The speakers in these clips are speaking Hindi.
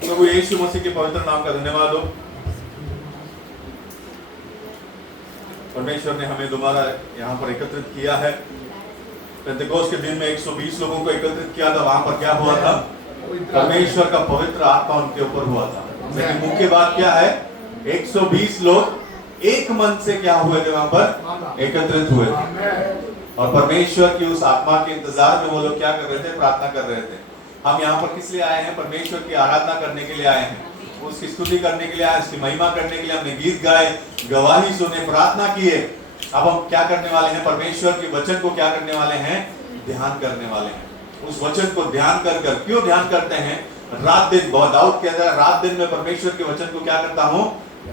प्रभु यीशु मसीह के पवित्र नाम का धन्यवाद हो। परमेश्वर ने हमें दोबारा यहाँ पर एकत्रित किया है। पेंतेकोस्त के दिन में 120 लोगों को एकत्रित किया था। वहां पर क्या हुआ था? परमेश्वर का पवित्र आत्मा उनके ऊपर हुआ था। लेकिन मुख्य बात क्या है? 120 लोग एक मन से क्या हुए थे? वहां पर एकत्रित हुए थे और परमेश्वर की उस आत्मा के इंतजार में वो लोग क्या कर रहे थे? प्रार्थना कर रहे थे। हम यहाँ पर किस लिए आए हैं? परमेश्वर की आराधना करने के लिए आए हैं, उसकी स्तुति करने के लिए आए, उसकी महिमा करने के लिए। हमने गीत गाए, गवाही सुने, प्रार्थना किए। अब हम क्या करने वाले हैं? परमेश्वर के वचन को क्या करने वाले हैं? ध्यान करने वाले हैं। उस वचन को ध्यान कर कर क्यों ध्यान करते हैं? रात दिन, बहुत दाऊद कहता है, रात दिन में परमेश्वर के वचन को क्या करता हूँ?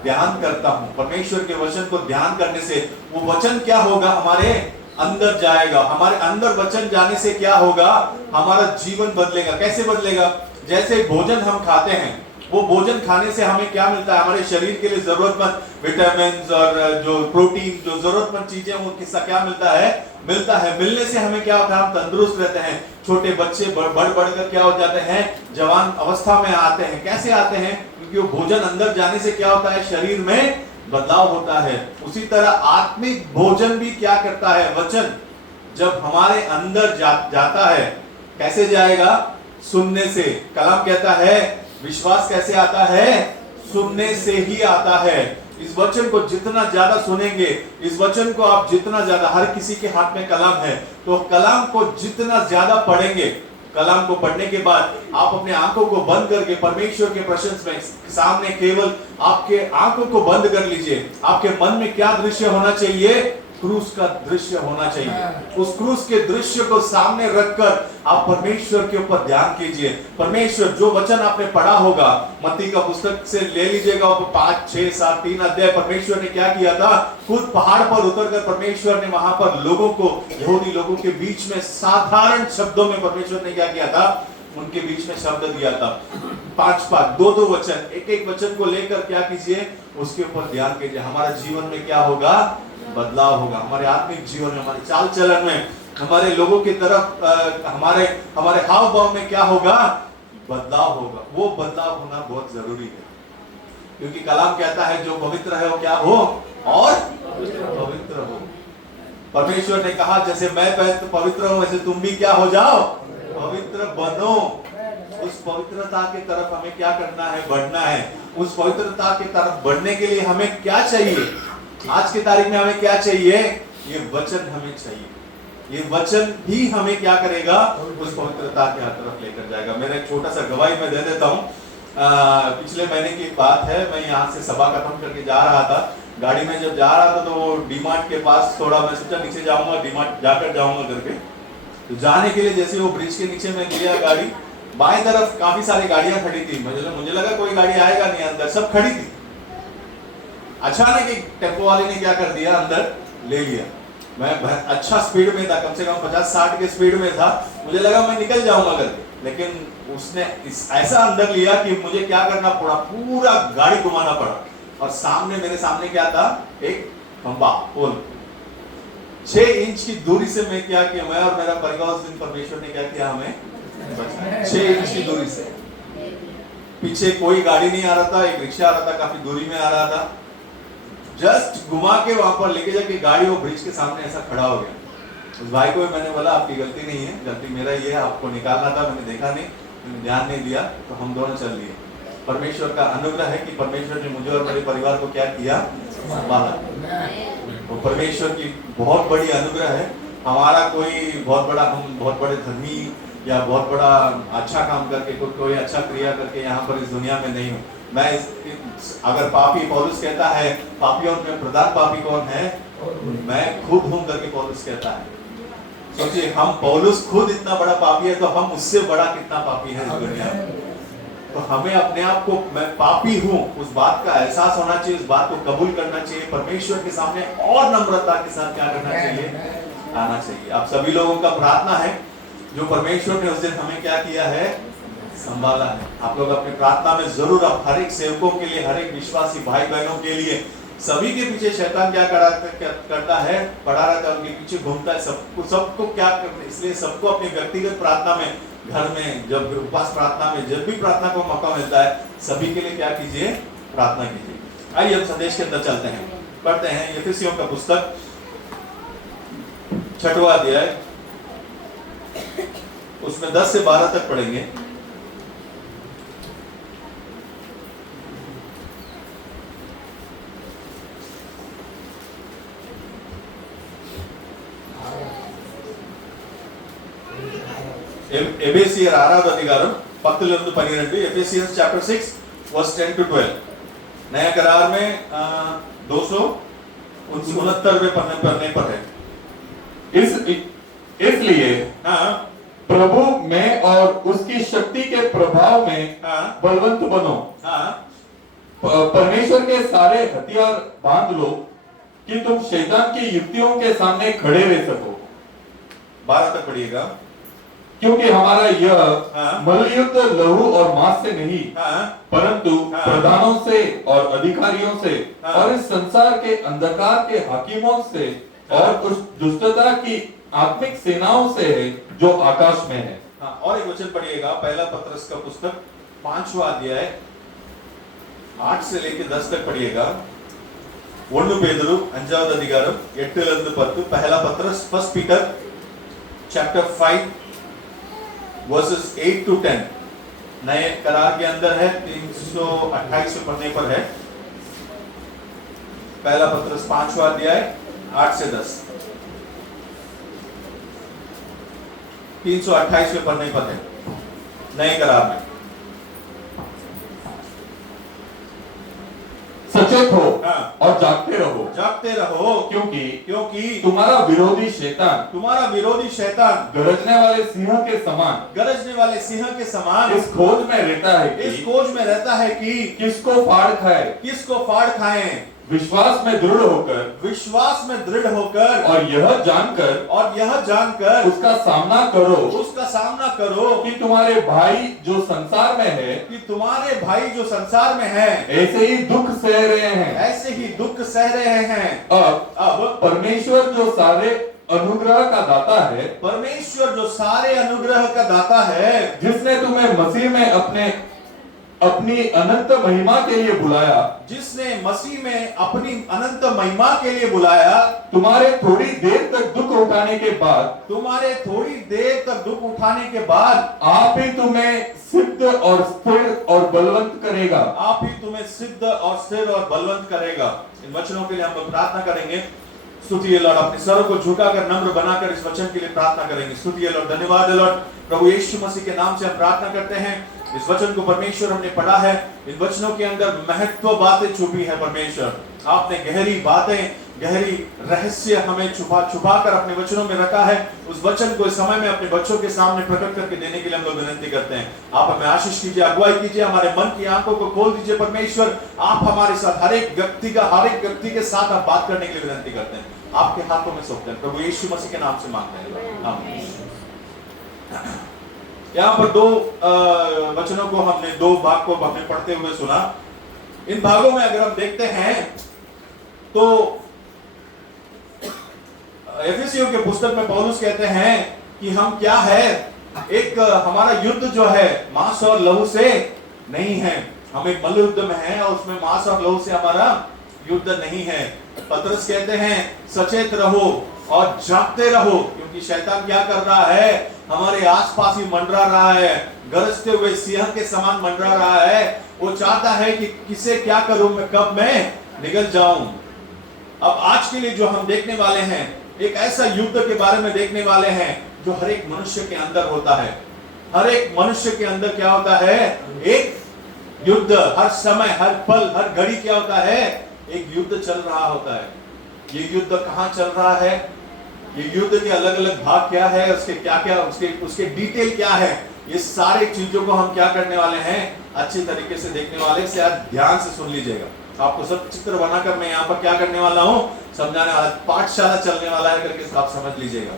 ध्यान करता हूँ। परमेश्वर के वचन को ध्यान करने से वो वचन क्या होगा? हमारे अंदर जाएगा। हमारे अंदर वचन जाने से क्या होगा? हमारा जीवन बदलेगा। कैसे बदलेगा? जैसे भोजन हम खाते हैं, वो भोजन खाने से हमें क्या मिलता है? हमारे शरीर के लिए जरूरतमंद विटामिन और जो प्रोटीन, जो जरूरतमंद चीजें, वो किस्सा क्या मिलता है? मिलने से हमें क्या होता है? हम तंदुरुस्त रहते हैं। छोटे बच्चे बढ़ कर क्या हो जाते हैं? जवान अवस्था में आते हैं। कैसे आते हैं? क्योंकि वो भोजन अंदर जाने से क्या होता है? शरीर में बदलाव होता है। उसी तरह आत्मिक भोजन भी क्या करता है? वचन जब हमारे अंदर जाता है, कैसे जाएगा? सुनने से। कलाम कहता है विश्वास कैसे आता है? सुनने से ही आता है। इस वचन को जितना ज्यादा सुनेंगे, इस वचन को आप जितना ज्यादा, हर किसी के हाथ में कलाम है, तो कलाम को जितना ज्यादा पढ़ेंगे, कलाम को पढ़ने के बाद आप अपने आंखों को बंद करके परमेश्वर के प्रशंस में सामने केवल आपके आंखों को बंद कर लीजिए। आपके मन में क्या दृश्य होना चाहिए? क्रूस का दृश्य होना चाहिए। उस क्रूस के दृश्य को सामने रखकर आप परमेश्वर के ऊपर ध्यान कीजिए। परमेश्वर जो वचन आपने पढ़ा होगा, मत्ती का पुस्तक से ले लीजिएगा, 5, 6, 7, 3 अध्याय। परमेश्वर ने क्या किया था? खुद पहाड़ पर उतरकर परमेश्वर ने वहां पर लोगों को, यहूदी लोगों के बीच में साधारण शब्दों में परमेश्वर ने क्या किया था? उनके बीच में शब्द दिया था। 5 2 वचन, एक वचन को लेकर क्या कीजिए? उसके ऊपर ध्यान कीजिए। हमारा जीवन में क्या होगा? बदलाव होगा। हमारे आत्मिक जीवन में, हमारे चाल चलन में, हमारे लोगों की तरफ, हमारे हाव भाव में क्या होगा? बदलाव होगा। वो बदलाव होना बहुत जरूरी है, क्योंकि कलाम कहता है जो पवित्र है वो क्या हो? और पवित्र हो। परमेश्वर ने कहा जैसे मैं पवित्र हूं, वैसे तुम भी क्या हो जाओ? पवित्र बनो। उस पवित्रता की तरफ हमें क्या करना है? बढ़ना है। उस पवित्रता की तरफ बढ़ने के लिए हमें क्या चाहिए? आज की तारीख में हमें क्या चाहिए? ये वचन हमें चाहिए। ये वचन ही हमें क्या करेगा? उस पवित्रता की तरफ लेकर जाएगा। मेरा एक छोटा सा गवाही मैं दे देता हूँ। पिछले महीने की बात है, मैं यहाँ से सभा खत्म करके जा रहा था। गाड़ी में जब जा रहा था तो वो डीमार्ट के पास थोड़ा, मैं सोचा नीचे जाऊंगा, डीमार्ट जाकर जाऊंगा करके। तो जाने के लिए जैसे वो ब्रिज के नीचे में गया गाड़ी, बाएं तरफ काफी सारी गाड़ियां खड़ी थी। मुझे लगा कोई गाड़ी आएगा नहीं, अंदर सब खड़ी थी। अचानक एक टेम्पो वाले ने क्या कर दिया? अंदर ले लिया। मैं अच्छा स्पीड में था, कम से कम 50-60 के स्पीड में था। मुझे लगा मैं निकल जाऊंगा करके, लेकिन उसने ऐसा अंदर लिया कि मुझे क्या करना पड़ा? पूरा गाड़ी घुमाना पड़ा। और सामने, मेरे सामने क्या था? एक खंबा, पोल। 6 इंच की दूरी से मैं क्या किया? मैं और मेरा परिवार, उस दिन परमेश्वर ने क्या किया? हमें 6 इंच की दूरी से। पीछे कोई गाड़ी नहीं आ रहा था, एक रिक्शा आ रहा था, काफी दूरी में आ रहा था। जस्ट घुमा के वहां पर लेके जाके गाड़ी वो ब्रिज के सामने ऐसा खड़ा हो गया। उस भाई को मैंने बोला आपकी गलती नहीं है, गलती मेरा ही है, आपको निकालना था, मैंने देखा नहीं, मैंने ध्यान नहीं दिया, तो हम दोनों चल दिए। परमेश्वर का अनुग्रह है कि परमेश्वर ने मुझे और मेरे परिवार को क्या किया? संभाला। तो परमेश्वर की बहुत बड़ी अनुग्रह है। हमारा कोई बहुत बड़ा, हम बहुत बड़े धर्मी या बहुत बड़ा अच्छा काम करके, कोई अच्छा क्रिया करके यहाँ पर इस दुनिया में नहीं हूँ। मैं अगर पापी, पौलुस कहता है पापियों में प्रधान पापी कौन है? मैं खुद हूं करके पौलुस कहता है। सोचिए, हम पौलुस खुद इतना बड़ा पापी है, तो हम उससे बड़ा कितना पापी है इस दुनिया में। तो हमें अपने आप को, मैं पापी हूं, उस बात का एहसास होना चाहिए, उस बात को कबूल करना चाहिए। परमेश्वर के सामने और नम्रता के साथ क्या करना चाहिए? आना चाहिए। आप सभी लोगों का प्रार्थना है, जो परमेश्वर ने उस दिन हमें क्या किया है? संभाला है। आप लोग अपनी प्रार्थना में जरूर, आप हर एक सेवकों के लिए, हर एक विश्वासी भाई बहनों के लिए सभी के पीछे शैतान क्या करता है, पड़ा रहता है, उनके पीछे घूमता है। सबको क्या करना, इसलिए सबको अपनी व्यक्तिगत प्रार्थना में, घर में, जब उपवास प्रार्थना में, जब भी प्रार्थना को मौका मिलता है, सभी के लिए क्या कीजिए, प्रार्थना कीजिए। आइए हम संदेश के अंदर चलते हैं, पढ़ते हैं एफेसियों का पुस्तक 6वां अध्याय, उसमें 10 से 12 तक पढ़ेंगे। எபேசியர் 6வது அதிகாரம் 10 இருந்து 12, எபேசியர்ஸ் chapter 6 verse 10 to 12। नया करार में 269वें पन्ने पर है। इसलिए प्रभु में और उसकी शक्ति के प्रभाव में बलवंत बनो। परमेश्वर के सारे हथियार बांध लो कि तुम शैतान की युक्तियों के सामने खड़े रह सको। 12 तक पढ़िएगा। क्योंकि हमारा यह मल्लयुद्ध लहू और मांस से नहीं, परंतु प्रधानों से और अधिकारियों से और इस संसार के अंधकार के हाकिमों से और उस दुष्टता की आत्मिक सेनाओं से है जो आकाश में है। और एक वचन पढ़िएगा, पहला पत्रस का पुस्तक 5वां अध्याय 8 से लेकर 10 तक पढ़िएगा। 1 பேதுரு 5வது அதிகாரம் 8 இருந்து 10, पहला पत्रस first Peter chapter 5 versus 8 to 10। नए करार के अंदर है, 328 पन्ने पर है। पहला पत्रस 5वां अध्याय 8 से 10, 328 पन्ने पर है नए करार में। सचेत हो और जागते रहो, क्योंकि तुम्हारा विरोधी शैतान गरजने वाले सिंह के समान इस खोज में रहता है कि किसको फाड़ खाए। विश्वास में दृढ़ होकर और यह जानकर उसका सामना करो कि तुम्हारे भाई जो संसार में है ऐसे ही दुख सह रहे हैं। अब परमेश्वर जो सारे अनुग्रह का दाता है, जिसने तुम्हें मसीह में अपनी अनंत महिमा के लिए बुलाया, तुम्हारे थोड़ी देर तक दुख उठाने के बाद आप ही तुम्हें सिद्ध और स्थिर और बलवंत करेगा। इन वचनों के लिए हम लोग प्रार्थना करेंगे। स्तुति लॉर्ड, अपने सर को झुकाकर नम्र बनाकर इस वचन के लिए प्रार्थना करेंगे। स्तुति लॉर्ड, धन्यवाद लॉर्ड। प्रभु यीशु मसीह के नाम से हम प्रार्थना करते हैं। इस वचन को परमेश्वर हमने पढ़ा है, इन वचनों के अंदर महत्व बातें छुपी है। परमेश्वर, आपने गहरी बातें, गहरी रहस्य हमें छुपा कर अपने वचनों में रखा है। उस वचन को इस समय में अपने बच्चों के सामने प्रकट करके देने के लिए हम लोग विनती करते हैं। आप हमें आशीष कीजिए, अगुवाई कीजिए, हमारे मन की आंखों को खोल दीजिए। परमेश्वर, आप हमारे साथ हर एक व्यक्ति के साथ आप बात करने के लिए विनती करते हैं। आपके हाथों में सौंपते हैं, प्रभु यीशु मसीह के नाम से मांगते हैं, आमीन। यहाँ पर 2 वचनों को हमने 2 भाग को हमने पढ़ते हुए सुना। इन भागों में अगर हम देखते हैं तो एफेसियों के पुस्तक में पौलुस कहते हैं कि हम क्या है, एक हमारा युद्ध जो है मांस और लहू से नहीं है। हम एक मल्ल युद्ध में हैं और उसमें मांस और लहू से हमारा युद्ध नहीं है। पतरस कहते हैं सचेत रहो और जागते रहो, क्योंकि शैतान क्या कर रहा है, हमारे आसपास ही मंडरा रहा है, गरजते हुए सिंह के समान मंडरा रहा है। वो चाहता है कि किसे क्या करूं मैं, कब मैं निकल जाऊं। अब आज के लिए जो हम देखने वाले हैं, एक ऐसा युद्ध के बारे में देखने वाले हैं जो हर एक मनुष्य के अंदर होता है। हर एक मनुष्य के अंदर क्या होता है, एक युद्ध। हर समय, हर पल, हर घड़ी क्या होता है, एक युद्ध चल रहा होता है। ये युद्ध कहाँ चल रहा है, ये युद्ध के अलग अलग भाग क्या है, उसके क्या क्या उसके डिटेल क्या है, ये सारे चीजों को हम क्या करने वाले हैं, अच्छी तरीके से देखने वाले से। आज ध्यान से सुन लीजिएगा, आपको सब चित्र बनाकर मैं यहाँ पर क्या करने वाला हूँ, समझाने वाला। पाठशाला चलने वाला है करके आप समझ लीजिएगा।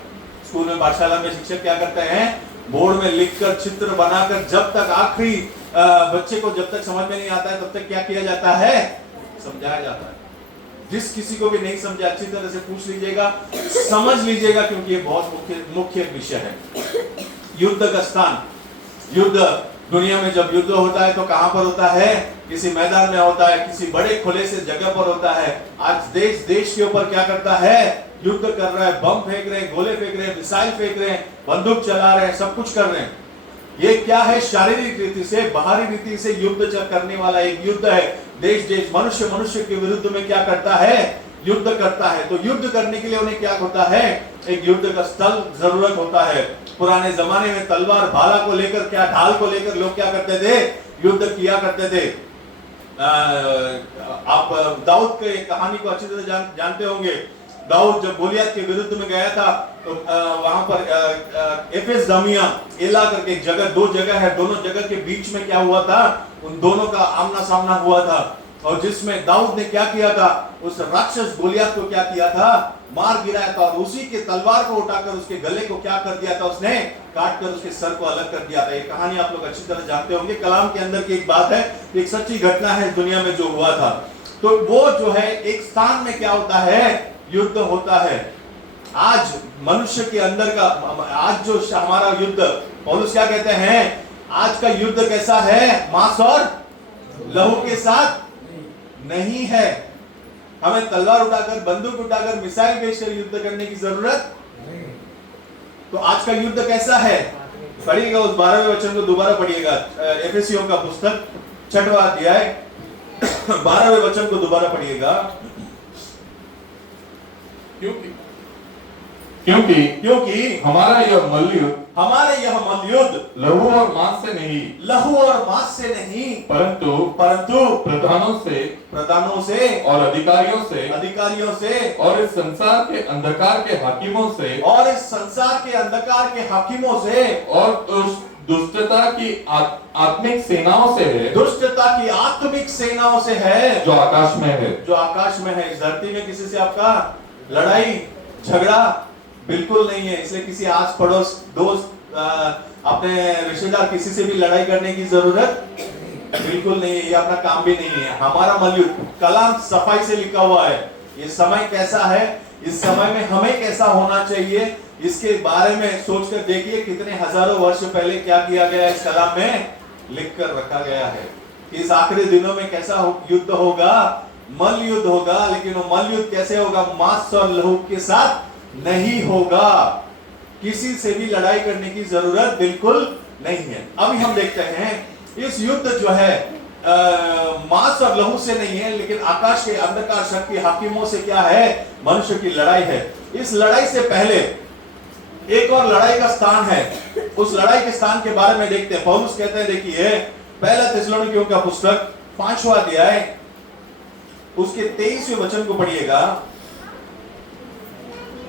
स्कूल में, पाठशाला में शिक्षक क्या करते हैं, बोर्ड में लिखकर चित्र बनाकर जब तक आखिरी बच्चे को जब तक समझ में नहीं आता है तब तक क्या किया जाता है, समझाया जाता है। जिस किसी को भी नहीं समझे अच्छी तरह से पूछ लीजिएगा, समझ लीजिएगा, क्योंकि ये बहुत मुख्य विषय है। युद्ध का स्थान, युद्ध दुनिया में जब युद्ध होता है तो कहां पर होता है? किसी मैदान में होता है, किसी बड़े खुले से जगह पर होता है। आज देश देश के ऊपर क्या करता है? युद्ध कर रहा है, बम फेंक रहे हैं, गोले फेंक रहे हैं, मिसाइल फेंक रहे हैं, बंदूक चला रहे हैं, सब कुछ कर रहे हैं। ये क्या है? शारीरिक रीति से, बाहरी रीति से युद्ध करने वाला एक युद्ध है। देश देश, मनुष्य मनुष्य के विरुद्ध में क्या करता है? युद्ध करता है। तो युद्ध करने के लिए उन्हें क्या होता है? एक युद्ध का स्थल जरूरत होता है। पुराने जमाने में तलवार भाला को लेकर, क्या ढाल को लेकर लोग क्या करते थे? युद्ध किया करते थे। आप दाऊद के कहानी को अच्छी तरह जानते होंगे। दाऊद जब गोलियत के विरुद्ध में गया था तो वहां पर एफेस दामिया एला करके एक जगह, दो जगह है, दोनों जगह के बीच में क्या हुआ था? उन दोनों का आमना सामना हुआ था, और जिसमें दाऊद ने क्या किया था? उस राक्षस गोलियत को क्या किया था? मार गिराया था, और उसी के तलवार को उठाकर उसके गले को क्या कर दिया था? उसने काट कर उसके सर को अलग कर दिया था। ये कहानी आप लोग अच्छी तरह जानते होंगे। कलाम के अंदर की एक बात है, एक सच्ची घटना है दुनिया में जो हुआ था। तो वो जो है एक स्थान में क्या होता है? युद्ध होता है। आज मनुष्य के अंदर का, आज जो हमारा युद्ध, पौलुस क्या कहते हैं? आज का युद्ध कैसा है? मांस और लहू के साथ नहीं है। हमें तलवार उठाकर, बंदूक उठाकर, मिसाइल भेजकर युद्ध करने की जरूरत नहीं। तो आज का युद्ध कैसा है? पढ़िएगा उस 12वें वचन को दोबारा पढ़िएगा। एफेसियों का पुस्तक 6वां अध्याय 12वें वचन को दोबारा पढ़िएगा। क्योंकि हमारा यह मल्लयुद्ध लहू और मांस से नहीं, लहू और मांस से नहीं, परंतु प्रधानों से और अधिकारियों से और इस संसार के अंधकार के हाकिमों से और दुष्टता की आत्मिक सेनाओं से है। दुष्टता की आत्मिक सेनाओं से है, जो आकाश में है। इस धरती में किसी से आपका लड़ाई झगड़ा बिल्कुल नहीं है। इसलिए किसी आस पड़ोस, दोस्त, अपने रिश्तेदार, किसी से भी लड़ाई करने की जरूरत बिल्कुल नहीं है। ये अपना काम भी नहीं है। हमारा मल्लयुद्ध कलाम सफाई से लिखा हुआ है। ये समय कैसा है, इस समय में हमें कैसा होना चाहिए, इसके बारे में सोचकर देखिए कितने हजारों वर्ष पहले क्या किया गया इस कलाम में लिख कर रखा गया है कि इस आखिरी दिनों में कैसा युद्ध होगा? मल युद्ध होगा। लेकिन वो मल युद्ध कैसे होगा? मांस और लहू के साथ नहीं होगा। किसी से भी लड़ाई करने की जरूरत बिल्कुल नहीं है। अभी हम देखते हैं इस युद्ध जो है मांस और लहू से नहीं है, लेकिन आकाश के अंधकार शक्ति हाकिमों से क्या है? मनुष्य की लड़ाई है। इस लड़ाई से पहले एक और लड़ाई का स्थान है। उस लड़ाई के स्थान के बारे में देखते हैं। पौलुस कहते हैं, देखिए पहला थिस्सलुनीकियों का पुस्तक 5वां अध्याय उसके 23वें वचन को पढ़िएगा।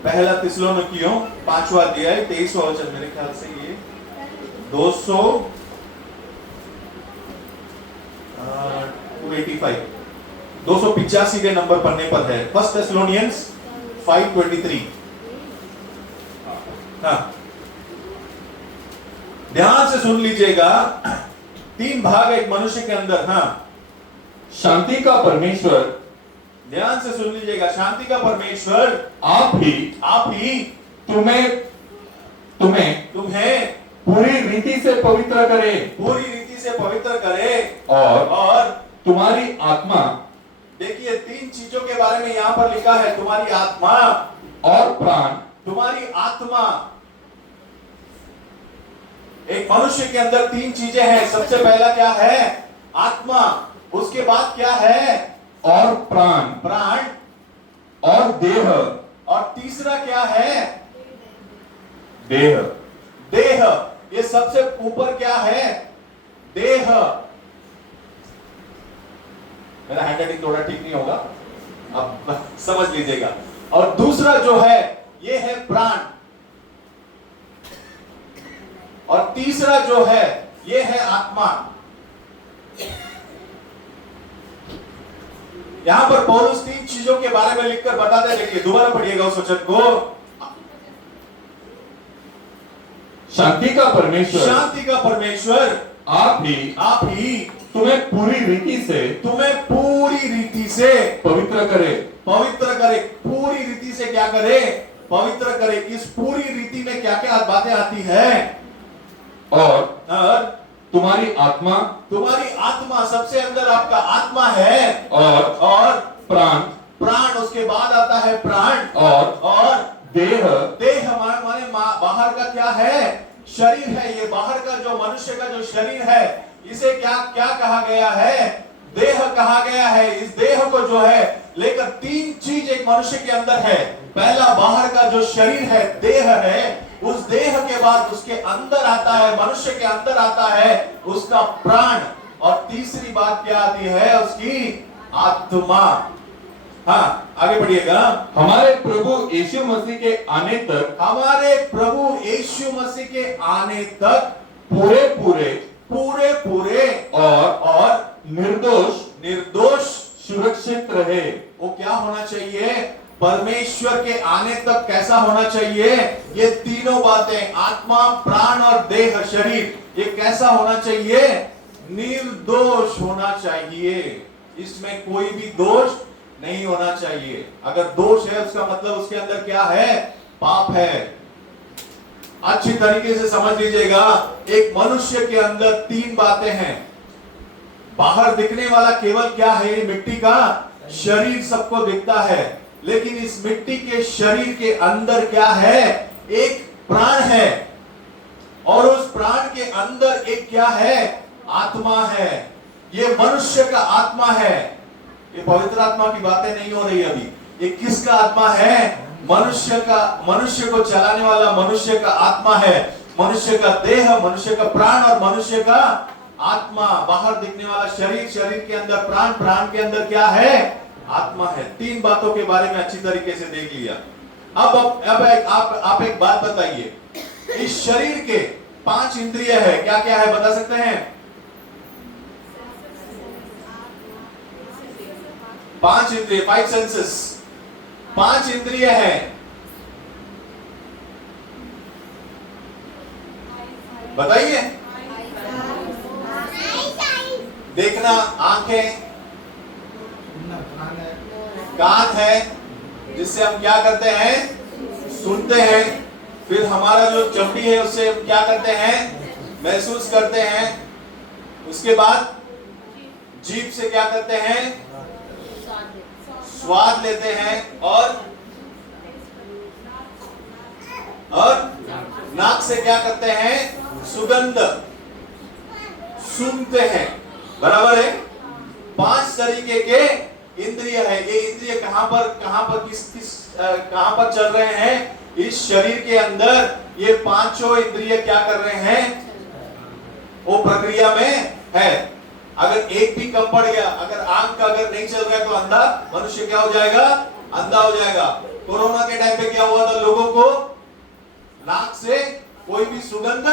पहला थिस्सलुनीकियों 5वां अध्याय 23वां वचन, मेरे ख्याल से ये 285 नंबर पन्ने पर है। फर्स्ट थिस्सलुनियंस 5:23। ध्यान से सुन लीजिएगा। 3 भाग एक मनुष्य के अंदर। शांति का परमेश्वर, ध्यान से सुन लीजिएगा। शांति का परमेश्वर आप ही तुम्हें पूरी रीति से पवित्र करे, और तुम्हारी आत्मा, देखिए 3 चीजों के बारे में यहां पर लिखा है। तुम्हारी आत्मा और प्राण। तुम्हारी आत्मा, एक मनुष्य के अंदर 3 चीजें हैं। सबसे पहला क्या है? आत्मा। उसके बाद क्या है? और प्राण और देह, और तीसरा क्या है? देह। ये सबसे ऊपर क्या है? देह। मेरा हैंडराइटिंग थोड़ा ठीक नहीं होगा, अब समझ लीजिएगा। और दूसरा जो है ये है प्राण, और तीसरा जो है ये है आत्मा। यहां पर पौलुस 3 चीजों के बारे में लिखकर बताते हैं। देखिए दोबारा पढ़िएगा उस वचन को। शांति का परमेश्वर आप ही तुम्हें पूरी रीति से पवित्र करे। पूरी रीति से क्या करे? पवित्र करे। इस पूरी रीति में क्या क्या बातें आती है? और तुम्हारी आत्मा, सबसे अंदर आपका आत्मा है, और प्राण, उसके बाद आता है प्राण, और देह माने बाहर का क्या है? शरीर है। ये बाहर का जो मनुष्य का जो शरीर है, इसे क्या कहा गया है? देह कहा गया है। इस देह को जो है लेकर 3 चीज एक मनुष्य के अंदर है। पहला बाहर का जो शरीर है, देह है। उस देह के बाद उसके अंदर आता है, मनुष्य के अंदर आता है उसका प्राण, और तीसरी बात क्या आती है? उसकी आत्मा। हाँ, आगे बढ़िएगा। हमारे प्रभु यीशु मसीह के आने तक पूरे और निर्दोष सुरक्षित रहे। वो क्या होना चाहिए? परमेश्वर के आने तक कैसा होना चाहिए? ये तीनों बातें, आत्मा, प्राण और देह, शरीर, ये कैसा होना चाहिए? निर्दोष होना चाहिए। इसमें कोई भी दोष नहीं होना चाहिए। अगर दोष है उसका मतलब उसके अंदर क्या है? पाप है। अच्छी तरीके से समझ लीजिएगा, एक मनुष्य के अंदर 3 बातें हैं। बाहर दिखने वाला केवल क्या है? ये मिट्टी का शरीर सबको दिखता है, लेकिन इस मिट्टी के शरीर के अंदर क्या है? एक प्राण है, और उस प्राण के अंदर एक क्या है? आत्मा है। ये मनुष्य का आत्मा है। ये पवित्र आत्मा की बातें नहीं हो रही अभी। ये किसका आत्मा है? मनुष्य का, मनुष्य को चलाने वाला मनुष्य का आत्मा है। मनुष्य का देह, मनुष्य का प्राण और मनुष्य का आत्मा। बाहर दिखने वाला शरीर, शरीर के अंदर प्राण, प्राण के अंदर क्या है? आत्मा है। 3 बातों के बारे में अच्छी तरीके से देख लिया। अब आप एक बात बताइए, इस शरीर के 5 इंद्रिय है, क्या क्या है बता सकते हैं? 5 इंद्रिय, 5 सेंसेस, 5 इंद्रिय है। बताइए। देखना, आंखें, कान है, जिससे हम क्या करते हैं? सुनते हैं। फिर हमारा जो चमड़ी है उससे हम क्या करते हैं? महसूस करते हैं। उसके बाद जीभ से क्या करते हैं? स्वाद लेते हैं। और नाक से क्या करते हैं? सुगंध सूंघते हैं। बराबर है। 5 तरीके के इंद्रिय है। ये इंद्रिय कहां पर चल रहे हैं? इस शरीर के अंदर ये 5 इंद्रिय क्या कर रहे हैं? वो प्रक्रिया में है। अगर एक भी कम पड़ गया, अगर आंख का अगर नहीं चल रहा है तो अंधा मनुष्य क्या हो जाएगा? अंधा हो जाएगा। कोरोना के टाइम पे क्या हुआ था? लोगों को नाक से कोई भी सुगंध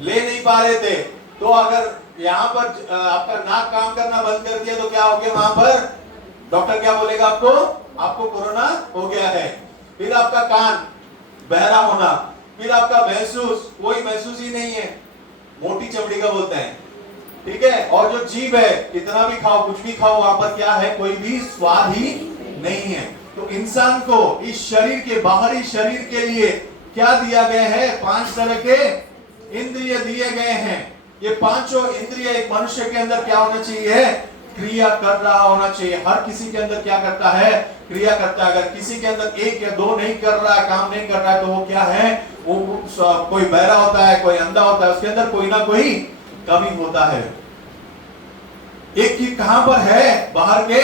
ले नहीं पा रहे थे। तो अगर यहाँ पर आपका नाक काम करना बंद कर दिया तो क्या हो गया? वहां पर डॉक्टर क्या बोलेगा आपको? आपको कोरोना हो गया है। फिर आपका कान बहरा होना, फिर आपका महसूस, कोई महसूस ही नहीं है, मोटी चमड़ी का बोलते हैं, ठीक है। और जो जीभ है, कितना भी खाओ, कुछ भी खाओ, वहां पर क्या है? कोई भी स्वाद ही नहीं है। तो इंसान को इस शरीर के, बाहरी शरीर के लिए क्या दिया गया है? 5 तरह के इंद्रिय दिए गए हैं। ये 5 इंद्रिय एक मनुष्य के अंदर क्या होना चाहिए? क्रिया कर रहा होना चाहिए। हर किसी के अंदर क्या करता है? क्रिया करता है। अगर किसी के अंदर 1 या 2 नहीं कर रहा है, काम नहीं कर रहा है, तो वो क्या है? वो कोई बहरा होता है, कोई अंधा होता है, उसके अंदर कोई ना कोई कमी होता है। एक चीज कहां पर है? बाहर के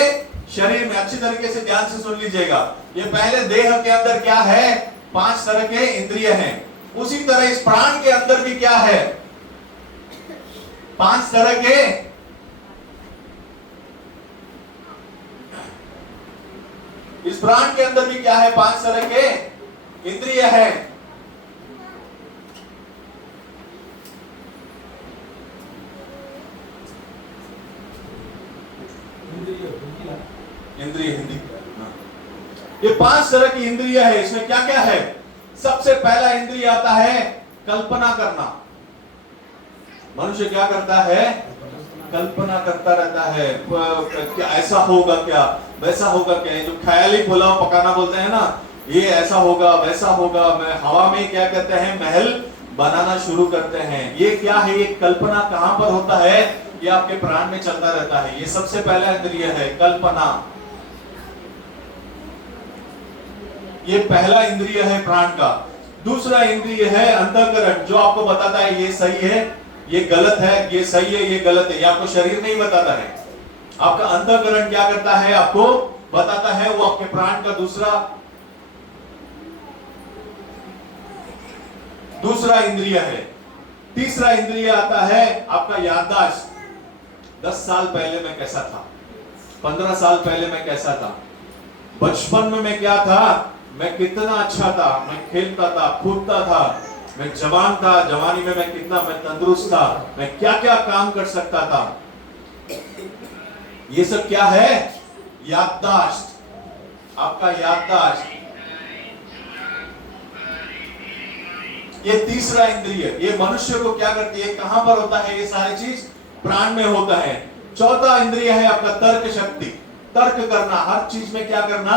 शरीर में। अच्छी तरीके से ध्यान से सुन लीजिएगा। ये पहले देह के अंदर क्या है? 5 तरह के इंद्रिय हैं। उसी तरह इस प्राण के अंदर भी क्या है? 5 तरह के इस प्राण के अंदर भी क्या है? 5 तरह के इंद्रिय है। इंद्रिय हिंदी, ये 5 तरह की इंद्रिय है। इसमें क्या क्या है? सबसे पहला इंद्रिय आता है कल्पना करना। मनुष्य क्या करता है? कल्पना करता रहता है, क्या ऐसा होगा, क्या वैसा होगा, क्या जो ख्याली पुलाव पकाना बोलते हैं ना, ये ऐसा होगा वैसा होगा। मैं हवा में क्या करते हैं, महल बनाना शुरू करते हैं। ये क्या है, ये कल्पना कहां पर होता है, ये आपके प्राण में चलता रहता है। ये सबसे पहला इंद्रिय है, कल्पना। ये पहला इंद्रिय है प्राण का। दूसरा इंद्रिय है अंतःकरण, जो आपको बताता है ये सही है, ये गलत है, ये सही है, ये गलत है। ये आपको शरीर नहीं बताता है, आपका अंतःकरण क्या करता है, आपको बताता है। वो आपके प्राण का दूसरा इंद्रिय है। तीसरा इंद्रिय आता है आपका याददाश्त। 10 साल पहले मैं कैसा था, 15 साल पहले मैं कैसा था, बचपन में मैं क्या था, मैं कितना अच्छा था, मैं खेलता था, कूदता था, मैं जवान था, जवानी में मैं कितना मैं तंदुरुस्त था, मैं क्या क्या काम कर सकता था। ये सब क्या है, याददाश्त, आपका याददाश्त। ये तीसरा इंद्रिय, ये मनुष्य को क्या करती है, कहां पर होता है, ये सारी चीज प्राण में होता है। चौथा इंद्रिय है आपका तर्क शक्ति, तर्क करना, हर चीज में क्या करना,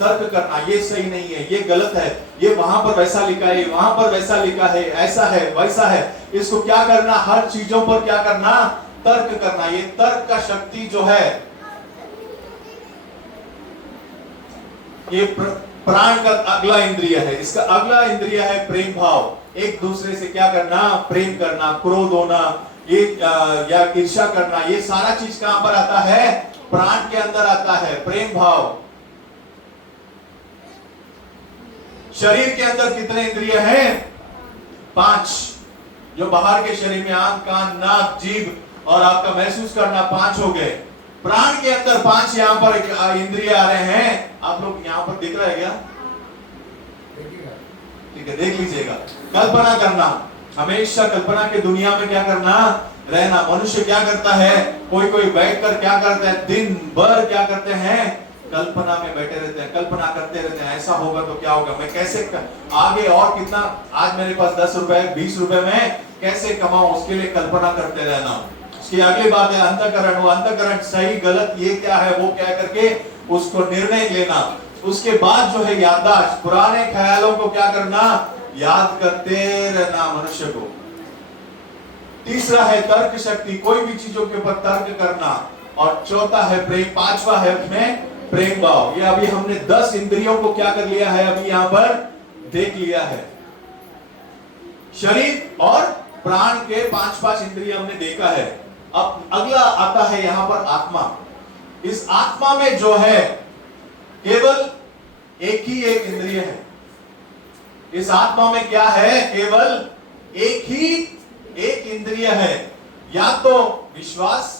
तर्क करना। ये सही नहीं है, ये गलत है, ये वहां पर वैसा लिखा है, वहां पर वैसा लिखा है, ऐसा है वैसा है, इसको क्या करना, हर चीजों पर क्या करना, तर्क करना। ये तर्क का शक्ति जो है, ये प्राण का अगला इंद्रिय है। इसका अगला इंद्रिय है प्रेम भाव, एक दूसरे से क्या करना, प्रेम करना, क्रोध होना, ये या ईर्ष्या करना। ये सारा चीज कहां पर आता है, प्राण के अंदर आता है, प्रेम भाव। शरीर के अंदर कितने इंद्रिय हैं, 5, जो बाहर के शरीर में आंख, कान, नाक, जीभ और आपका महसूस करना, 5 हो गए। प्राण के अंदर 5 यहां पर इंद्रिय आ रहे हैं। आप लोग यहां पर दिख रहा है क्या, ठीक है, देख लीजिएगा। कल्पना करना, हमेशा कल्पना के दुनिया में क्या करना, रहना। मनुष्य क्या करता है, कोई बैठकर क्या करता है, दिन भर क्या करते हैं, कल्पना में बैठे रहते हैं, कल्पना करते रहते हैं, ऐसा होगा तो क्या होगा, मैं कैसे आगे और कितना, आज मेरे पास 10 रुपए 20 रुपए में कैसे कमाऊं, उसके लिए कल्पना करते रहना। उसकी अगली बात है अंतःकरण। वो अंतःकरण सही गलत, ये क्या है, वो क्या करके उसको निर्णय लेना। उसके बाद जो है याददाश्त, पुराने ख्यालों को क्या करना, याद करते रहना मनुष्य को। तीसरा है तर्क शक्ति, कोई भी चीजों के ऊपर तर्क करना। और चौथा है प्रेम, 5वां है उसमें प्रेम भाव। ये अभी हमने 10 इंद्रियों को क्या कर लिया है, अभी यहां पर देख लिया है। शरीर और प्राण के 5 इंद्रिय हमने देखा है। अब अगला आता है यहां पर आत्मा। इस आत्मा में जो है केवल एक ही एक इंद्रिय है। इस आत्मा में क्या है, केवल एक ही एक इंद्रिय है, या तो विश्वास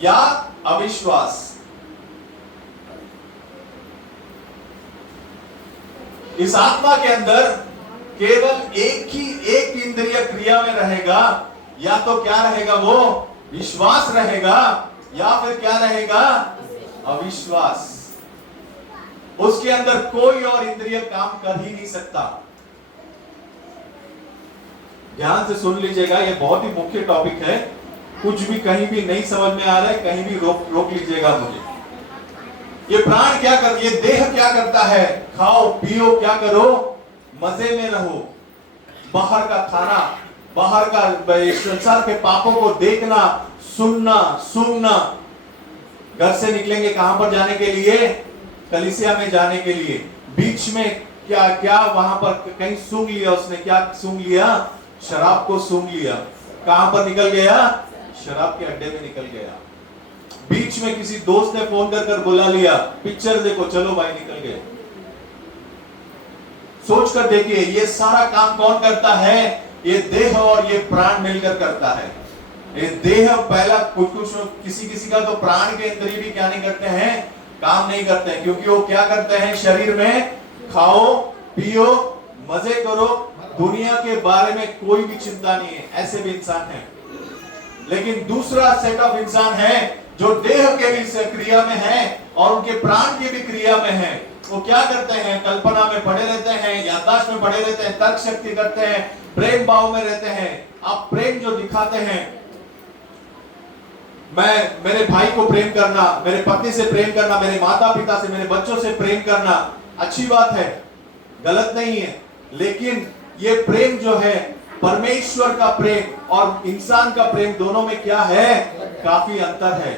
या अविश्वास। इस आत्मा के अंदर केवल एक ही एक इंद्रिय क्रिया में रहेगा, या तो क्या रहेगा, वो विश्वास रहेगा, या फिर क्या रहेगा, अविश्वास। उसके अंदर कोई और इंद्रिय काम कर ही नहीं सकता। ध्यान से सुन लीजिएगा, ये बहुत ही मुख्य टॉपिक है। कुछ भी कहीं भी नहीं समझ में आ रहा है, कहीं भी रोक लीजिएगा मुझे। ये प्राण क्या कर, ये देह क्या करता है, खाओ पियो, क्या करो, मजे में रहो। बाहर का खाना, बाहर का संसार के पापों को देखना, सुनना, सूंघना। घर से निकलेंगे कहां पर जाने के लिए, कलीसिया में जाने के लिए। बीच में क्या क्या वहां पर कहीं सूंघ लिया उसने, क्या सूंघ लिया, शराब को सूंघ लिया। कहां पर निकल गया, शराब के अड्डे में निकल गया। बीच में किसी दोस्त ने फोन कर बुला लिया, पिक्चर देखो, चलो भाई निकल गए। सोच कर देखिए, ये सारा काम कौन करता है, ये देह और ये प्राण मिलकर करता है। ये देह पहला कुछ किसी का तो प्राण के इंद्रिय भी क्या नहीं करते हैं, काम नहीं करते हैं, क्योंकि वो क्या करते हैं, शरीर में खाओ पियो मजे करो, दुनिया के बारे में कोई भी चिंता नहीं है। ऐसे भी इंसान हैं। लेकिन दूसरा सेट ऑफ इंसान है जो देह के भी क्रिया में है और उनके प्राण की भी क्रिया में है। वो क्या करते हैं, कल्पना में पड़े रहते हैं, याददाश्त में पड़े रहते हैं, तर्क शक्ति करते हैं, प्रेम भाव में रहते हैं, आप प्रेम जो दिखाते हैं, मैं मेरे भाई को प्रेम करना, मेरे पत्नी से प्रेम करना, मेरे माता पिता से, मेरे बच्चों से प्रेम करना अच्छी बात है, गलत नहीं है। लेकिन ये प्रेम जो है, परमेश्वर का प्रेम और इंसान का प्रेम दोनों में क्या है? काफी अंतर है।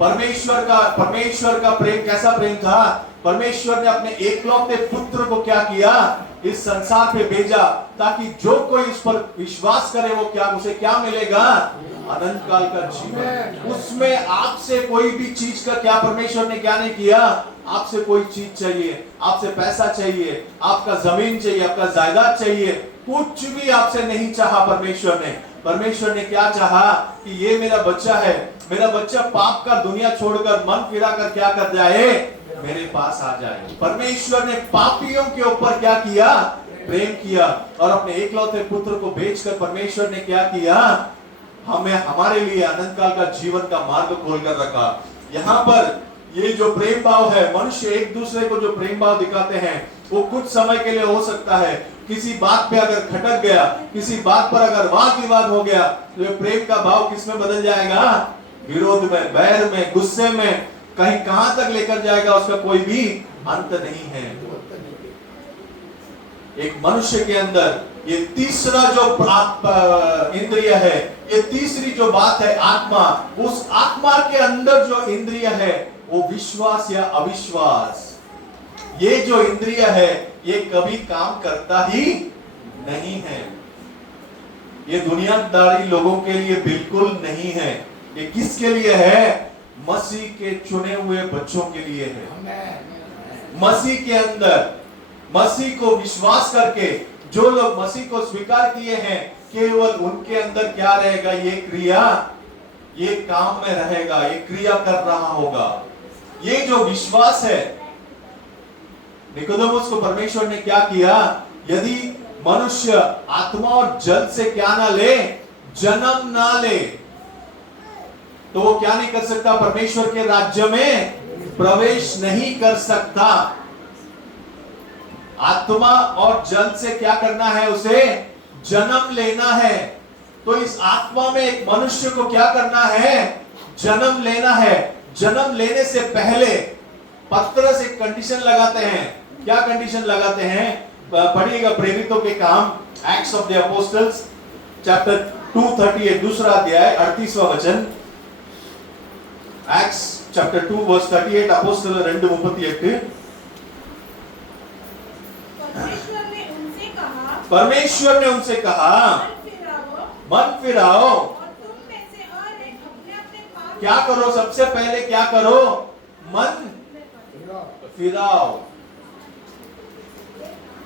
परमेश्वर का प्रेम कैसा प्रेम था? परमेश्वर ने अपने एकलौते पुत्र को क्या किया? इस संसार पे भेजा, ताकि जो कोई इस पर विश्वास करे वो क्या, उसे क्या मिलेगा? अनंत काल का जीवन। उसमें आपसे कोई भी चीज का क्या परमेश्वर ने क्या नहीं किया? आपसे कोई चीज चाहिए, आपसे पैसा चाहिए, आपका जमीन चाहिए, आपका जायदाद चाहिए, कुछ भी आपसे नहीं चाहा परमेश्वर ने। परमेश्वर ने क्या चाहा कि ये मेरा बच्चा है, मेरा बच्चा पाप का दुनिया छोड़कर मन फिरा कर क्या कर जाए? मेरे पास आ जाए। परमेश्वर ने पापियों के ऊपर क्या किया? प्रेम किया, और अपने एकलौते पुत्र को भेजकर परमेश्वर ने क्या किया? हमें हमारे लिए अनंत काल का जीवन का मार्ग खोलकर रखा। यहाँ पर ये जो प्रेम भाव है, मनुष्य एक दूसरे को जो प्रेम भाव दिखाते हैं, वो कुछ समय के लिए हो सकता है। किसी बात पे अगर खटक गया, किसी बात पर अगर वाद विवाद हो गया, तो ये प्रेम का भाव किस में बदल जाएगा? विरोध में, बैर में, गुस्से में, कहीं कहां तक लेकर जाएगा उसका कोई भी अंत नहीं है। एक मनुष्य के अंदर ये तीसरा जो इंद्रिय है, ये तीसरी जो बात है आत्मा, उस आत्मा के अंदर जो इंद्रिय है वो विश्वास या अविश्वास, ये जो इंद्रिय है ये कभी काम करता ही नहीं है। ये दुनियादारी लोगों के लिए बिल्कुल नहीं है। ये किसके लिए है? मसीह के चुने हुए बच्चों के लिए है। मसीह के अंदर, मसीह को विश्वास करके जो लोग मसीह को स्वीकार किए हैं, केवल उनके अंदर क्या रहेगा? ये क्रिया, ये काम में रहेगा, ये क्रिया कर रहा होगा। ये जो विश्वास है, निकोदेमुस को परमेश्वर ने क्या किया? यदि मनुष्य आत्मा और जल से क्या ना ले, जन्म ना ले, तो वो क्या नहीं कर सकता? परमेश्वर के राज्य में प्रवेश नहीं कर सकता। आत्मा और जल से क्या करना है? उसे जन्म लेना है। तो इस आत्मा में एक मनुष्य को क्या करना है? जन्म लेना है। जन्म लेने से पहले पत्रस एक कंडीशन लगाते हैं। क्या कंडीशन लगाते हैं? पढ़िएगा प्रेरितों के काम, Acts of the Apostles chapter 238, दूसरा अध्याय 38वां वचन। Acts chapter 2 verse 38, apostle 2:38। परमेश्वर ने उनसे कहा, मन फिराओ, क्या करो? सबसे पहले क्या करो? मन फिराओ।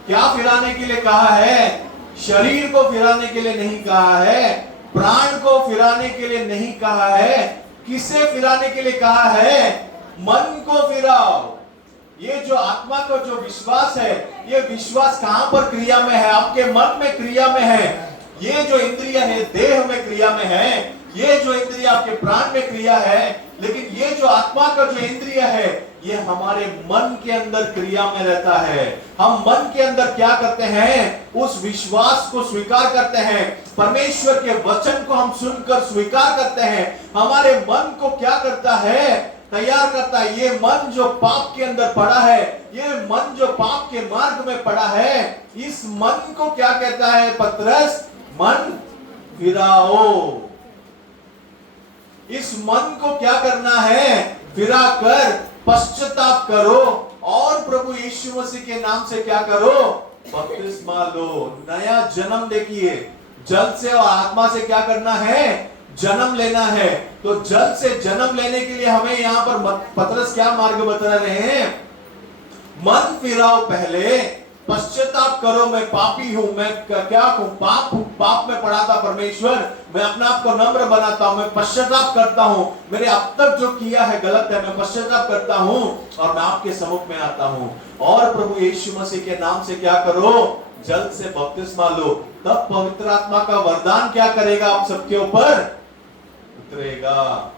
क्या फिराने के लिए कहा है? शरीर को फिराने के लिए नहीं कहा है, प्राण को फिराने के लिए नहीं कहा है। किसे फिराने के लिए कहा है? मन को फिराओ। ये जो आत्मा का जो विश्वास है, ये विश्वास कहां पर क्रिया में है? आपके मन में क्रिया में है। ये जो इंद्रिय है देह में क्रिया में है, ये जो इंद्रिय आपके प्राण में क्रिया है, लेकिन ये जो आत्मा का जो इंद्रिय है ये हमारे मन के अंदर क्रिया में रहता है। हम मन के अंदर क्या करते हैं? उस विश्वास को स्वीकार करते हैं। परमेश्वर के वचन को हम सुनकर स्वीकार करते हैं। हमारे मन को क्या करता है? तैयार करता है। ये मन जो पाप के अंदर पड़ा है, ये मन जो पाप के मार्ग में पड़ा है, इस मन को क्या कहता है पत्रस? मन फिराओ। इस मन को क्या करना है? फिरा कर पश्चाताप करो और प्रभु यीशु मसीह के नाम से क्या करो? बपतिस्मा लो, नया जन्म। देखिए, जल से और आत्मा से क्या करना है? जन्म लेना है। तो जल से जन्म लेने के लिए हमें यहां पर पतरस क्या मार्ग बता रहे हैं? मन फिराओ पहले, पश्चाताप करो, मैं पापी हूं, मैं क्या हूं? पाप हूं, पाप में पड़ा था परमेश्वर, मैं अपने आप को नम्र बनाता हूं, मैं पश्चाताप करता हूं, मैंने अब तक जो किया है गलत है, मैं पश्चाताप करता हूं और मैं आपके सम्मुख में आता हूं। और प्रभु यीशु मसीह के नाम से क्या करो? जल से बपतिस्मा लो। तब पवित्र आत्मा का वरदान क्या करेगा? आप सबके ऊपर उतरेगा।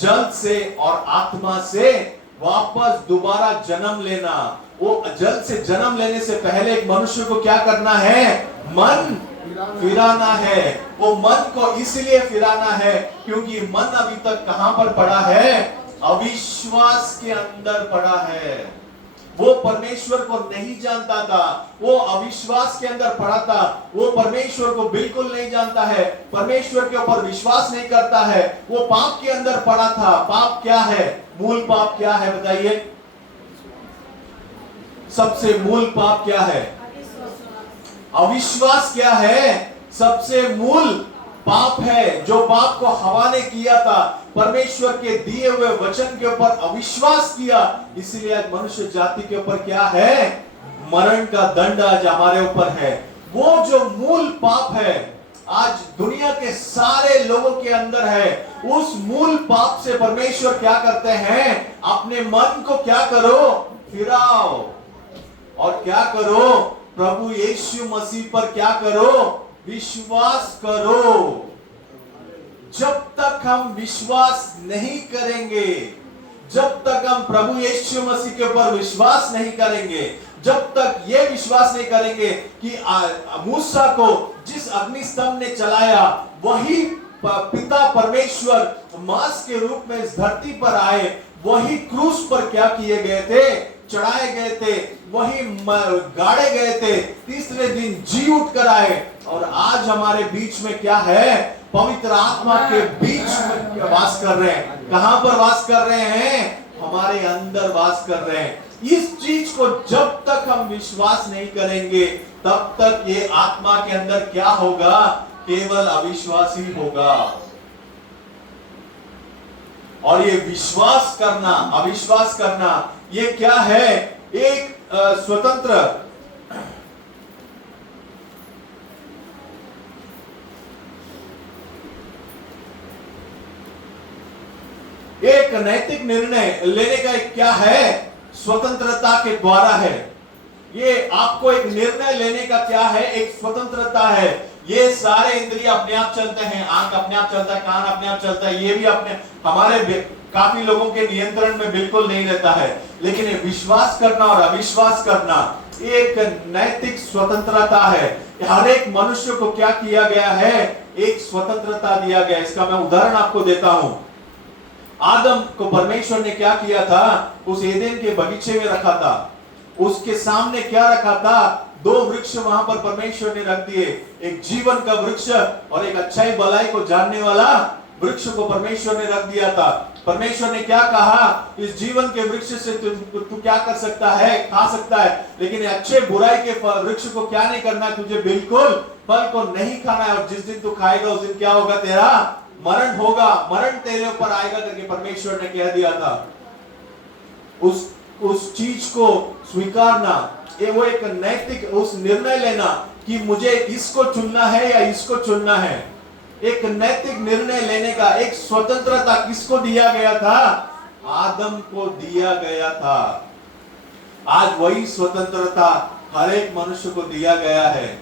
जल से और आत्मा से वापस दोबारा जन्म लेना, वो जल से जन्म लेने से पहले एक मनुष्य को क्या करना है? मन फिराना है। वो मन को इसलिए फिराना है क्योंकि मन अभी तक कहां पर पड़ा है? अविश्वास के अंदर पड़ा है। वो परमेश्वर को नहीं जानता था, वो अविश्वास के अंदर पड़ा था, वो परमेश्वर को बिल्कुल नहीं जानता है, परमेश्वर के ऊपर विश्वास नहीं करता है, वो पाप के अंदर पड़ा था। पाप क्या है? मूल पाप क्या है बताइए? सबसे मूल पाप क्या है? अविश्वास क्या है? सबसे मूल पाप है। जो पाप को हवा ने किया था, परमेश्वर के दिए हुए वचन के ऊपर अविश्वास किया, इसलिए आज मनुष्य जाति के ऊपर क्या है? मरण का दंड आज हमारे ऊपर है। वो जो मूल पाप है आज दुनिया के सारे लोगों के अंदर है। उस मूल पाप से परमेश्वर क्या करते हैं? अपने मन को क्या करो? फिराओ। और क्या करो? प्रभु यीशु मसीह पर क्या करो? विश्वास करो। जब तक हम विश्वास नहीं करेंगे, जब तक हम प्रभु यीशु मसीह के ऊपर विश्वास नहीं करेंगे, जब तक ये विश्वास नहीं करेंगे कि मूसा को जिस अग्नि स्तंभ ने चलाया वही पिता परमेश्वर मांस के रूप में इस धरती पर आए, वही क्रूस पर क्या किए गए थे? चढ़ाए गए थे, वही गाड़े गए थे, तीसरे दिन जी उठ कर आए। और आज हमारे बीच में क्या है? पवित्र आत्मा के बीच में वास कर रहे हैं। कहां पर वास कर रहे हैं? हमारे अंदर वास कर रहे हैं। इस चीज को जब तक हम विश्वास नहीं करेंगे, तब तक ये आत्मा के अंदर क्या होगा? केवल अविश्वास ही होगा। और ये विश्वास करना, अविश्वास करना, ये क्या है? एक स्वतंत्र एक नैतिक निर्णय लेने का एक क्या है? स्वतंत्रता के द्वारा है। ये आपको एक निर्णय लेने का क्या है? एक स्वतंत्रता है। ये सारे इंद्रिय अपने आप चलते हैं, आंख अपने आप चलता है, कान अपने आप चलता है, ये भी अपने हमारे काफी लोगों के नियंत्रण में बिल्कुल नहीं रहता है। लेकिन ये विश्वास करना और अविश्वास करना एक नैतिक स्वतंत्रता है। हर एक मनुष्य को क्या किया गया है? एक स्वतंत्रता दिया गया। इसका मैं उदाहरण आपको देता हूं। आदम को परमेश्वर ने क्या किया था? उस एदेन के बगीचे में रखा था। उसके सामने क्या रखा था? दो वृक्ष वहां पर परमेश्वर ने रख दिए। एक जीवन का वृक्ष और एक अच्छाई भलाई को जानने वाला वृक्ष को परमेश्वर ने रख दिया था। परमेश्वर ने क्या कहा? इस जीवन के वृक्ष से तू क्या कर सकता है? खा सकता है, लेकिन अच्छे बुराई के वृक्ष को क्या नहीं करना है? तुझे बिल्कुल फल को नहीं खाना है। और जिस दिन तू खाएगा उस दिन क्या होगा? तेरा मरण होगा, मरण तेरे ऊपर आएगा करके परमेश्वर ने कह दिया था। उस चीज को स्वीकारना, ये वो एक नैतिक उस निर्णय लेना कि मुझे इसको चुनना है या इसको चुनना है। एक नैतिक निर्णय लेने का एक स्वतंत्रता किसको दिया गया था? आदम को दिया गया था। आज वही स्वतंत्रता हर एक मनुष्य को दिया गया है।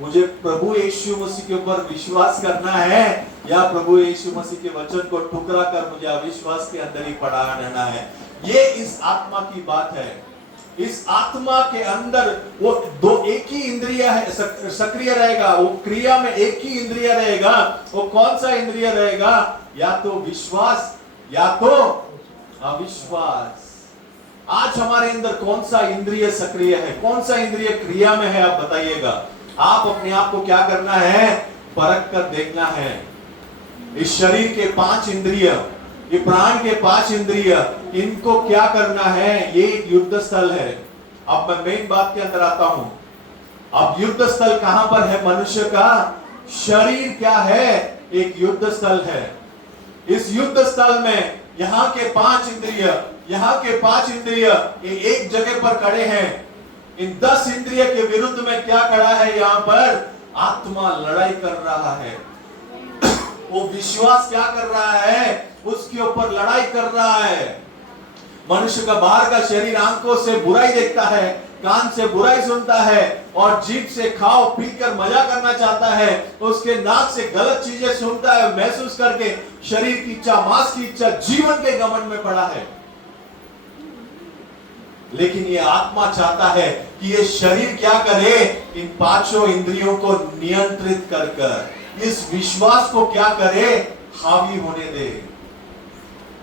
मुझे प्रभु यीशु मसीह के ऊपर विश्वास करना है या प्रभु यीशु मसीह के वचन को ठुकरा कर मुझे अविश्वास के अंदर ही पड़ा रहना है। ये इस आत्मा की बात है। इस आत्मा के अंदर वो दो एक ही इंद्रिय है, सक्रिय रहेगा। वो क्रिया में एक ही इंद्रिय रहेगा। वो कौन सा इंद्रिय रहेगा? या तो विश्वास या तो अविश्वास। आज हमारे अंदर कौन सा इंद्रिय सक्रिय है? कौन सा इंद्रिय क्रिया में है? आप बताइएगा। आप अपने आप को क्या करना है? परख कर देखना है। इस शरीर के 5 इंद्रिय, ये प्राण के 5 इंद्रिय, इनको क्या करना है? ये युद्ध स्थल है। अब मैं मेन बात के अंदर आता हूं। अब युद्ध स्थल कहां पर है? मनुष्य का शरीर क्या है? एक युद्ध स्थल है। इस युद्ध स्थल में यहाँ के 5 इंद्रिय, यहाँ के 5 इंद्रिय एक जगह पर खड़े हैं। इन 10 इंद्रिय के विरुद्ध में क्या खड़ा है? यहाँ पर आत्मा लड़ाई कर रहा है। वो विश्वास क्या कर रहा है? उसके ऊपर लड़ाई कर रहा है। मनुष्य का बाहर का शरीर आंखों से बुराई देखता है, कान से बुराई सुनता है और जीभ से खाओ पीकर मजा करना चाहता है। उसके नाक से गलत चीजें सुनता है, महसूस करके शरीर की इच्छा, मांस की इच्छा, जीवन के घमंड में पड़ा है। लेकिन ये आत्मा चाहता है कि ये शरीर क्या करे, इन पांचों इंद्रियों को नियंत्रित कर कर इस विश्वास को क्या करे, हावी होने दे।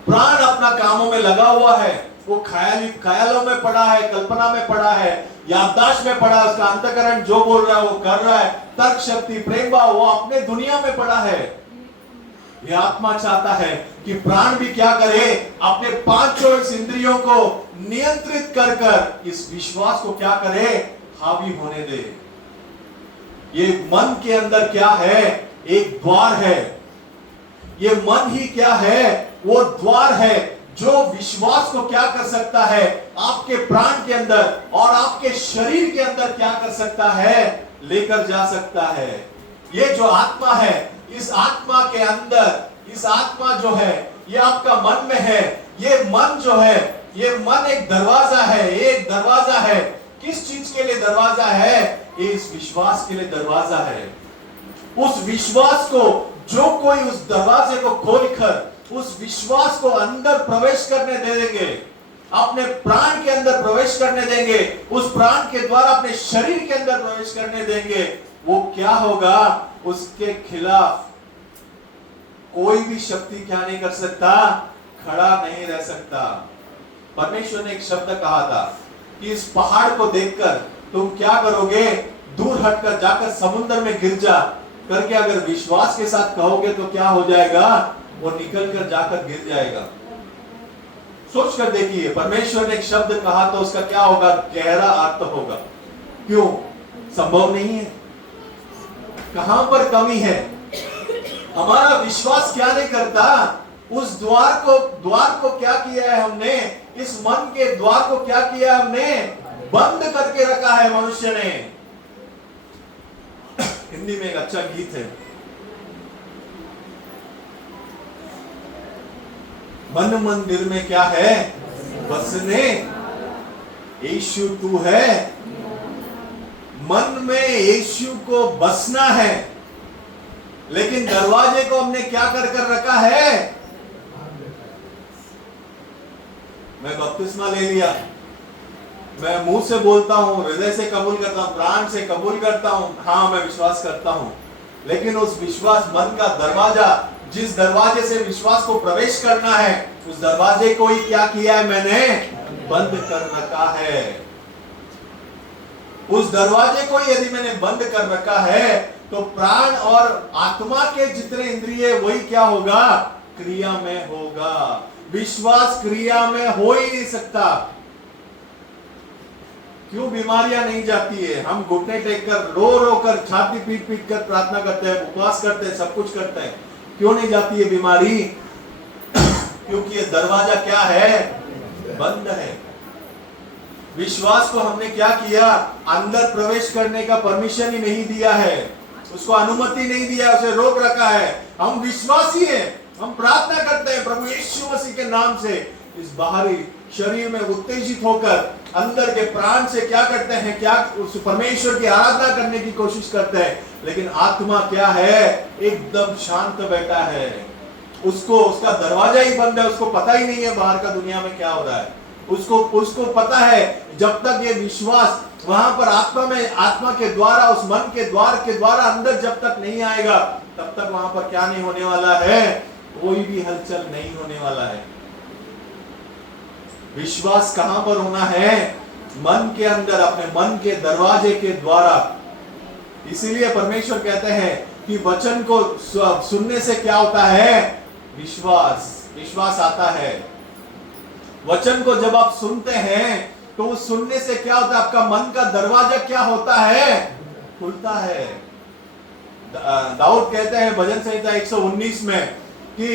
प्राण अपना कामों में लगा हुआ है, वो ख्यालों में पड़ा है, कल्पना में पड़ा है, याददाश्त में पड़ा है, उसका अंतःकरण जो बोल रहा है वो कर रहा है, तर्क शक्ति प्रेम भाव वो अपने दुनिया में पड़ा है। यह आत्मा चाहता है कि प्राण भी क्या करे, अपने पांचों इस इंद्रियों को नियंत्रित कर कर इस विश्वास को क्या करे, हावी होने दे। ये मन के अंदर क्या है, एक द्वार है। ये मन ही क्या है, वो द्वार है जो विश्वास को क्या कर सकता है, आपके प्राण के अंदर और आपके शरीर के अंदर क्या कर सकता है, लेकर जा सकता है। ये जो आत्मा है, इस आत्मा के अंदर, इस आत्मा जो है ये आपका मन में है। ये मन जो है, ये मन एक दरवाजा है, एक दरवाजा है। किस चीज के लिए दरवाजा है, ये इस विश्वास के लिए दरवाजा है। उस विश्वास को जो कोई उस दरवाजे को खोलकर उस विश्वास को अंदर प्रवेश करने दे देंगे, अपने प्राण के अंदर प्रवेश करने देंगे, उस प्राण के द्वारा अपने शरीर के अंदर प्रवेश करने देंगे, वो क्या होगा, उसके खिलाफ कोई भी शक्ति क्या नहीं कर सकता, खड़ा नहीं रह सकता। परमेश्वर ने एक शब्द कहा था कि इस पहाड़ को देखकर तुम क्या करोगे, दूर हटकर जाकर समुद्र में गिर जा करके अगर विश्वास के साथ कहोगे तो क्या हो जाएगा, वो निकल कर जाकर गिर जाएगा। सोच कर देखिए, परमेश्वर ने एक शब्द कहा तो उसका क्या होगा, गहरा अर्थ होगा। क्यों संभव नहीं है, कहां पर कमी है, हमारा विश्वास क्या नहीं करता। उस द्वार को क्या किया है हमने, इस मन के द्वार को क्या किया हमने, बंद करके रखा है मनुष्य ने। हिंदी में एक अच्छा गीत है, मन मंदिर में क्या है बसने, यीशु तू है। मन में यीशु को बसना है, लेकिन दरवाजे को हमने क्या कर रखा है। मैं बपतिस्मा ले लिया, मैं मुंह से बोलता हूं, हृदय से कबूल करता हूं, प्राण से कबूल करता हूं, हाँ मैं विश्वास करता हूं, लेकिन उस विश्वास मन का दरवाजा, जिस दरवाजे से विश्वास को प्रवेश करना है, उस दरवाजे को ही क्या किया है, मैंने बंद कर रखा है। उस दरवाजे को यदि मैंने बंद कर रखा है तो प्राण और आत्मा के जितने इंद्रिय वही क्या होगा, क्रिया में होगा। विश्वास क्रिया में हो ही नहीं सकता। क्यों बीमारियां नहीं जाती है, हम घुटने टेक कर रो कर छाती पीट पीट कर प्रार्थना करते हैं, उपवास करते हैं, सब कुछ करते हैं, क्यों नहीं जाती है बीमारी, क्योंकि ये दरवाजा क्या है, बंद है। विश्वास को हमने क्या किया, अंदर प्रवेश करने का परमिशन ही नहीं दिया है, उसको अनुमति नहीं दिया, उसे रोक रखा है। हम विश्वासी हैं, हम प्रार्थना करते हैं प्रभु यीशु मसीह के नाम से, इस बाहरी शरीर में उत्तेजित होकर अंदर के प्राण से क्या करते हैं, क्या उस परमेश्वर की आराधना करने की कोशिश करते हैं, लेकिन आत्मा क्या है, एकदम शांत बैठा है। उसको उसका दरवाजा ही बंद है, उसको पता ही नहीं है बाहर का दुनिया में क्या हो रहा है। उसको पता है जब तक ये विश्वास वहां पर आत्मा के द्वारा, उस मन के द्वार के द्वारा अंदर जब तक नहीं आएगा, तब तक वहां पर क्या नहीं होने वाला है, कोई भी हलचल नहीं होने वाला है। विश्वास कहां पर होना है, मन के अंदर, अपने मन के दरवाजे के द्वारा। इसीलिए परमेश्वर कहते हैं कि वचन को सुनने से क्या होता है, विश्वास आता है। वचन को जब आप सुनते हैं तो उस सुनने से क्या होता है, आपका मन का दरवाजा क्या होता है, खुलता है। दाऊद कहते हैं भजन संहिता 119 में कि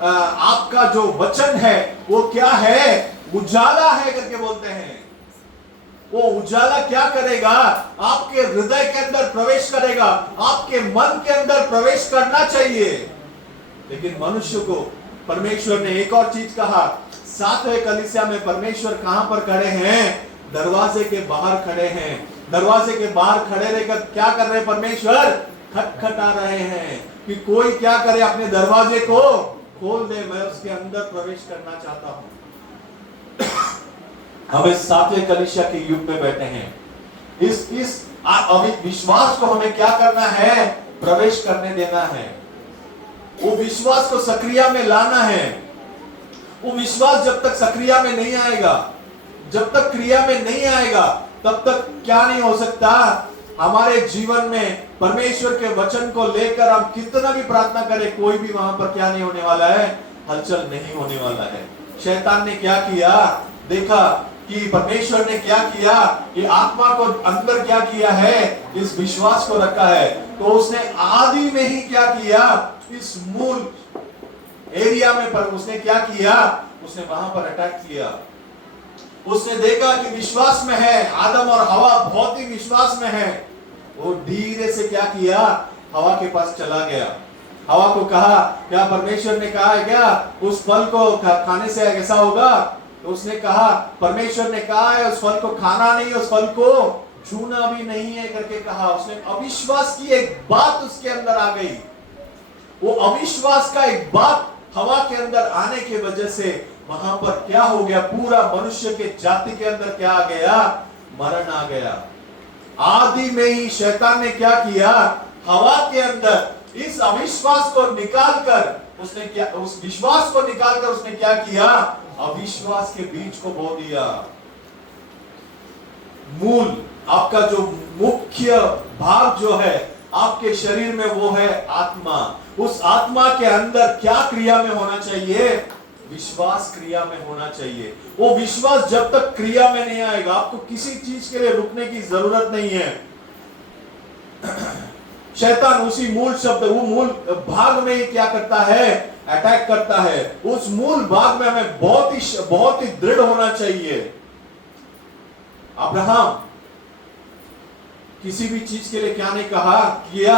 आपका जो वचन है वो क्या है, उजाला है करके बोलते हैं। वो उजाला क्या करेगा, आपके हृदय के अंदर प्रवेश करेगा, आपके मन के अंदर प्रवेश करना चाहिए। लेकिन मनुष्य को परमेश्वर ने एक और चीज कहा, 7वें कलीसिया में परमेश्वर कहां पर खड़े हैं, दरवाजे के बाहर खड़े हैं। दरवाजे के बाहर खड़े रहकर क्या कर रहे हैं, परमेश्वर खटखटा रहे हैं कि कोई क्या करे, अपने दरवाजे को खोल दे, मैं उसके अंदर प्रवेश करना चाहता हूं। हम इस सातवें कलीसिया के युग में बैठे हैं। इस विश्वास को हमें क्या करना है? प्रवेश करने देना है। वो विश्वास को सक्रिय में लाना है। वो विश्वास जब तक सक्रिय में नहीं आएगा, जब तक क्रिया में नहीं आएगा, तब तक क्या नहीं हो सकता? हमारे जीवन में परमेश्वर के वचन को लेकर हम कितना भी प्रार्थना करें, कोई भी वहां पर क्या नहीं होने वाला है? हलचल नहीं होने वाला है। शैतान ने क्या किया? देखा कि परमेश्वर ने क्या किया कि आत्मा को अंदर क्या किया है? इस विश्वास को रखा है। तो उसने आदि में ही क्या किया? इस मूल एरिया में पर उसने क्या किया? उसने वहां पर अटैक किया। उसने देखा कि विश्वास में है, आदम और हवा बहुत ही विश्वास में है। वो धीरे से क्या किया? हवा के पास चला गया। हवा को कहा, क्या परमेश्वर ने कहा है क्या उस फल को खाने से ऐसा होगा? तो उसने कहा, परमेश्वर ने कहा है उस फल को खाना नहीं, उस फल को छूना भी नहीं है करके कहा। उसने अविश्वास की एक बात उसके अंदर आ गई। वो अविश्वास का एक बात हवा के अंदर आने की वजह से वहां पर क्या हो गया? पूरा मनुष्य के जाति के अंदर क्या आ गया? मरण आ गया। आदि में ही शैतान ने क्या किया? हवा के अंदर इस अविश्वास को निकालकर उसने क्या, उस विश्वास को निकालकर उसने क्या किया? अविश्वास के बीज को बो दिया। मूल आपका जो मुख्य भाग जो है आपके शरीर में, वो है आत्मा। उस आत्मा के अंदर क्या क्रिया में होना चाहिए? विश्वास क्रिया में होना चाहिए। वो विश्वास जब तक क्रिया में नहीं आएगा, आपको किसी चीज के लिए रुकने की जरूरत नहीं है। शैतान उसी मूल शब्द, वो मूल भाग में ही क्या करता है? अटैक करता है। उस मूल भाग में हमें बहुत ही दृढ़ होना चाहिए। अब्राहम किसी भी चीज के लिए क्या नहीं कहा किया?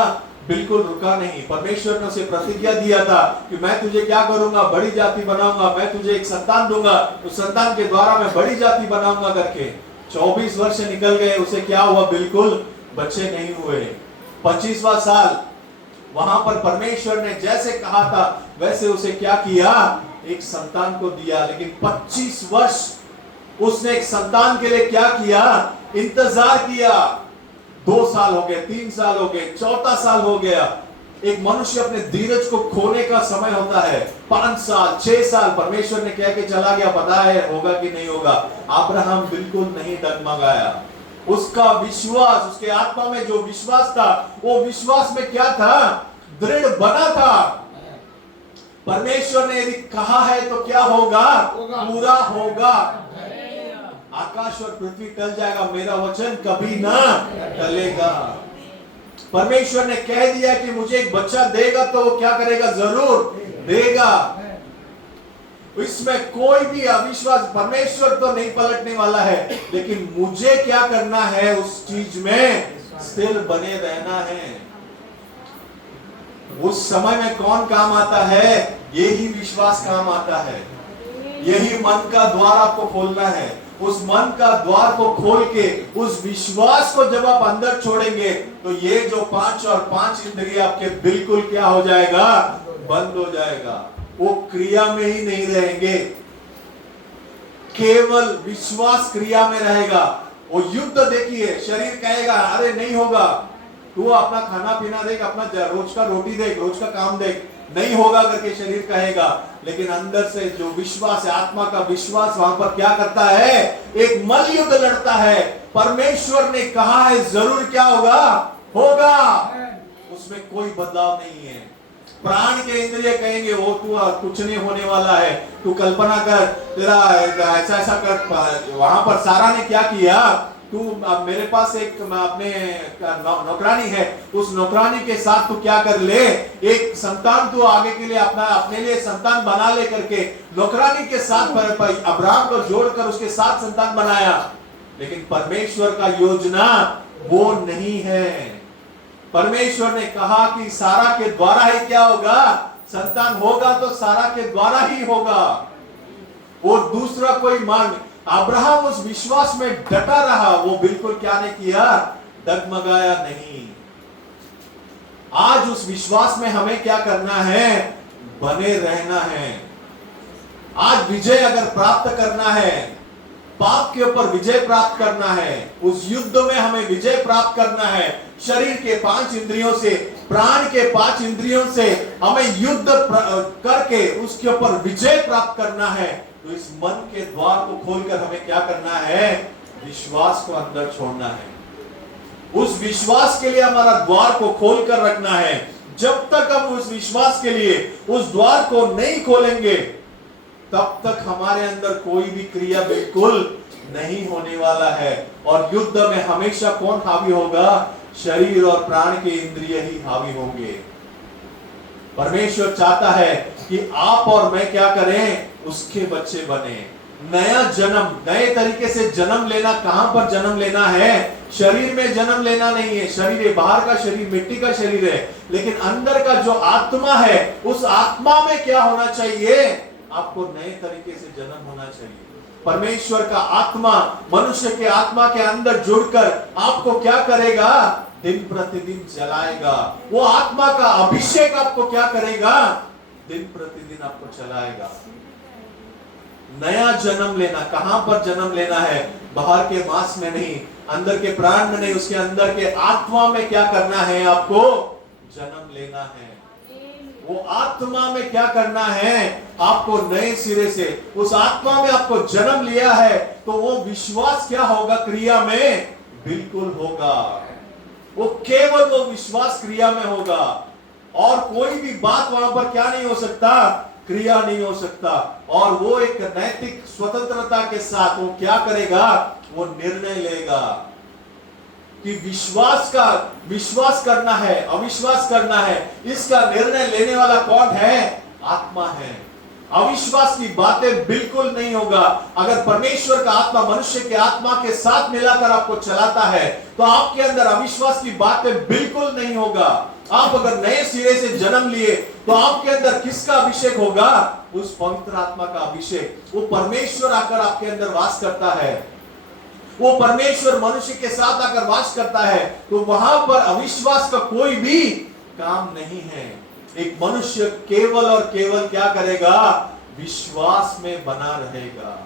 बिल्कुल रुका नहीं। परमेश्वर ने उसे प्रतिज्ञा दिया था कि मैं तुझे क्या करूंगा? बड़ी जाति बनाऊंगा, मैं तुझे एक संतान दूंगा, उस संतान के द्वारा मैं बड़ी जाति बनाऊंगा करके। 24 वर्ष निकल गए, उसे क्या हुआ? बिल्कुल बच्चे नहीं हुए। 25वां साल वहां पर परमेश्वर ने जैसे कहा था वैसे उसे क्या किया? एक संतान को दिया। लेकिन 25 वर्ष उसने एक संतान के लिए क्या किया? इंतजार किया। 2 साल हो गए, 3 साल हो गए, 4था साल हो गया। एक मनुष्य अपने धीरज को खोने का समय होता है। 5 साल, 6 साल परमेश्वर ने कह के चला गया, पता है होगा कि नहीं होगा। अब्राहम बिल्कुल नहीं डगमगाया। उसका विश्वास, उसके आत्मा में जो विश्वास था, वो विश्वास में क्या था? दृढ़ बना था। परमेश्वर ने यदि कहा है तो क्या होगा? पूरा होगा। आकाश और पृथ्वी टल जाएगा, मेरा वचन कभी ना टलेगा। परमेश्वर ने कह दिया कि मुझे एक बच्चा देगा तो वो क्या करेगा? जरूर देगा। इसमें कोई भी अविश्वास, परमेश्वर तो नहीं पलटने वाला है, लेकिन मुझे क्या करना है? उस चीज में स्थिर बने रहना है। उस समय में कौन काम आता है? यही विश्वास काम आता है। यही मन का द्वार आपको खोलना है। उस मन का द्वार को खोल के उस विश्वास को जब आप अंदर छोड़ेंगे तो ये जो 5 और 5 इंद्रिय आपके बिल्कुल क्या हो जाएगा? बंद हो जाएगा। वो क्रिया में ही नहीं रहेंगे, केवल विश्वास क्रिया में रहेगा। वो युद्ध देखिए, शरीर कहेगा अरे नहीं होगा, तू अपना खाना पीना देख, अपना रोज का रोटी देख, रोज का काम देख, नहीं होगा करके शरीर कहेगा। लेकिन अंदर से जो विश्वास है, आत्मा का विश्वास वहां पर क्या करता है? एक मल युद्ध लड़ता है। परमेश्वर ने कहा है जरूर क्या होगा? होगा। उसमें कोई बदलाव नहीं है। प्राण के इंद्रिय कहेंगे वो तू कुछ नहीं होने वाला है, तू कल्पना कर, तेरा ऐसा ऐसा कर। वहां पर सारा ने क्या किया? तू मेरे पास एक अपने नौकरानी है, उस नौकरानी के साथ तू क्या कर ले? एक संतान तू आगे के लिए अपने लिए संतान बना ले करके नौकरानी के साथ अब्राहम को जोड़कर उसके साथ संतान बनाया। लेकिन परमेश्वर का योजना वो नहीं है। परमेश्वर ने कहा कि सारा के द्वारा ही क्या होगा? संतान होगा तो सारा के द्वारा ही होगा, और दूसरा कोई मार्ग। अब्राहम उस विश्वास में डटा रहा, वो बिल्कुल क्या नहीं किया? डगमगाया नहीं। आज उस विश्वास में हमें क्या करना है? बने रहना है। आज विजय अगर प्राप्त करना है पाप के ऊपर विजय प्राप्त करना है, उस युद्ध में हमें विजय प्राप्त करना है। शरीर के 5 इंद्रियों से, प्राण के 5 इंद्रियों से हमें युद्ध करके उसके ऊपर विजय प्राप्त करना है। तो इस मन के द्वार को खोलकर हमें क्या करना है? विश्वास को अंदर छोड़ना है। उस विश्वास के लिए हमारा द्वार को खोलकर रखना है। जब तक हम उस विश्वास के लिए उस द्वार को नहीं खोलेंगे, तब तक हमारे अंदर कोई भी क्रिया बिल्कुल नहीं होने वाला है। और युद्ध में हमेशा कौन हावी होगा? शरीर और प्राण के इंद्रिय ही हावी होंगे। परमेश्वर चाहता है कि आप और मैं क्या करें? उसके बच्चे बने। नया जन्म, नए तरीके से जन्म लेना। कहां पर जन्म लेना है? शरीर में जन्म लेना नहीं है। शरीर बाहर का शरीर मिट्टी का शरीर है, लेकिन अंदर का जो आत्मा है, उस आत्मा में क्या होना चाहिए? आपको नए तरीके से जन्म होना चाहिए। परमेश्वर का आत्मा मनुष्य के आत्मा के अंदर जुड़कर आपको क्या करेगा? दिन प्रतिदिन चलाएगा। वो आत्मा का अभिषेक आपको क्या करेगा? दिन प्रतिदिन आपको चलाएगा। नया जन्म लेना। कहां पर जन्म लेना है? बाहर के मांस में नहीं, अंदर के प्राण में नहीं, उसके अंदर के आत्मा में क्या करना है? आपको जन्म लेना है। वो आत्मा में क्या करना है? आपको नए सिरे से उस आत्मा में आपको जन्म लिया है, तो वो विश्वास क्या होगा? क्रिया में बिल्कुल होगा। वो केवल वो विश्वास क्रिया में होगा, और कोई भी बात वहां पर क्या नहीं हो सकता? क्रिया नहीं हो सकता। और वो एक नैतिक स्वतंत्रता के साथ वो क्या करेगा? वो निर्णय लेगा कि विश्वास करना है, अविश्वास करना है। इसका निर्णय लेने वाला कौन है? आत्मा है। अविश्वास की बातें बिल्कुल नहीं होगा। अगर परमेश्वर का आत्मा मनुष्य के आत्मा के साथ मिलाकर आपको चलाता है, तो आपके अंदर अविश्वास की बातें बिल्कुल नहीं होगा। आप अगर नए सिरे से जन्म लिए, तो आपके अंदर किसका अभिषेक होगा? उस पवित्र आत्मा का अभिषेक। वो परमेश्वर आकर आपके अंदर वास करता है। वो परमेश्वर मनुष्य के साथ आकर वास करता है, तो वहां पर अविश्वास का कोई भी काम नहीं है। एक मनुष्य केवल और केवल क्या करेगा? विश्वास में बना रहेगा।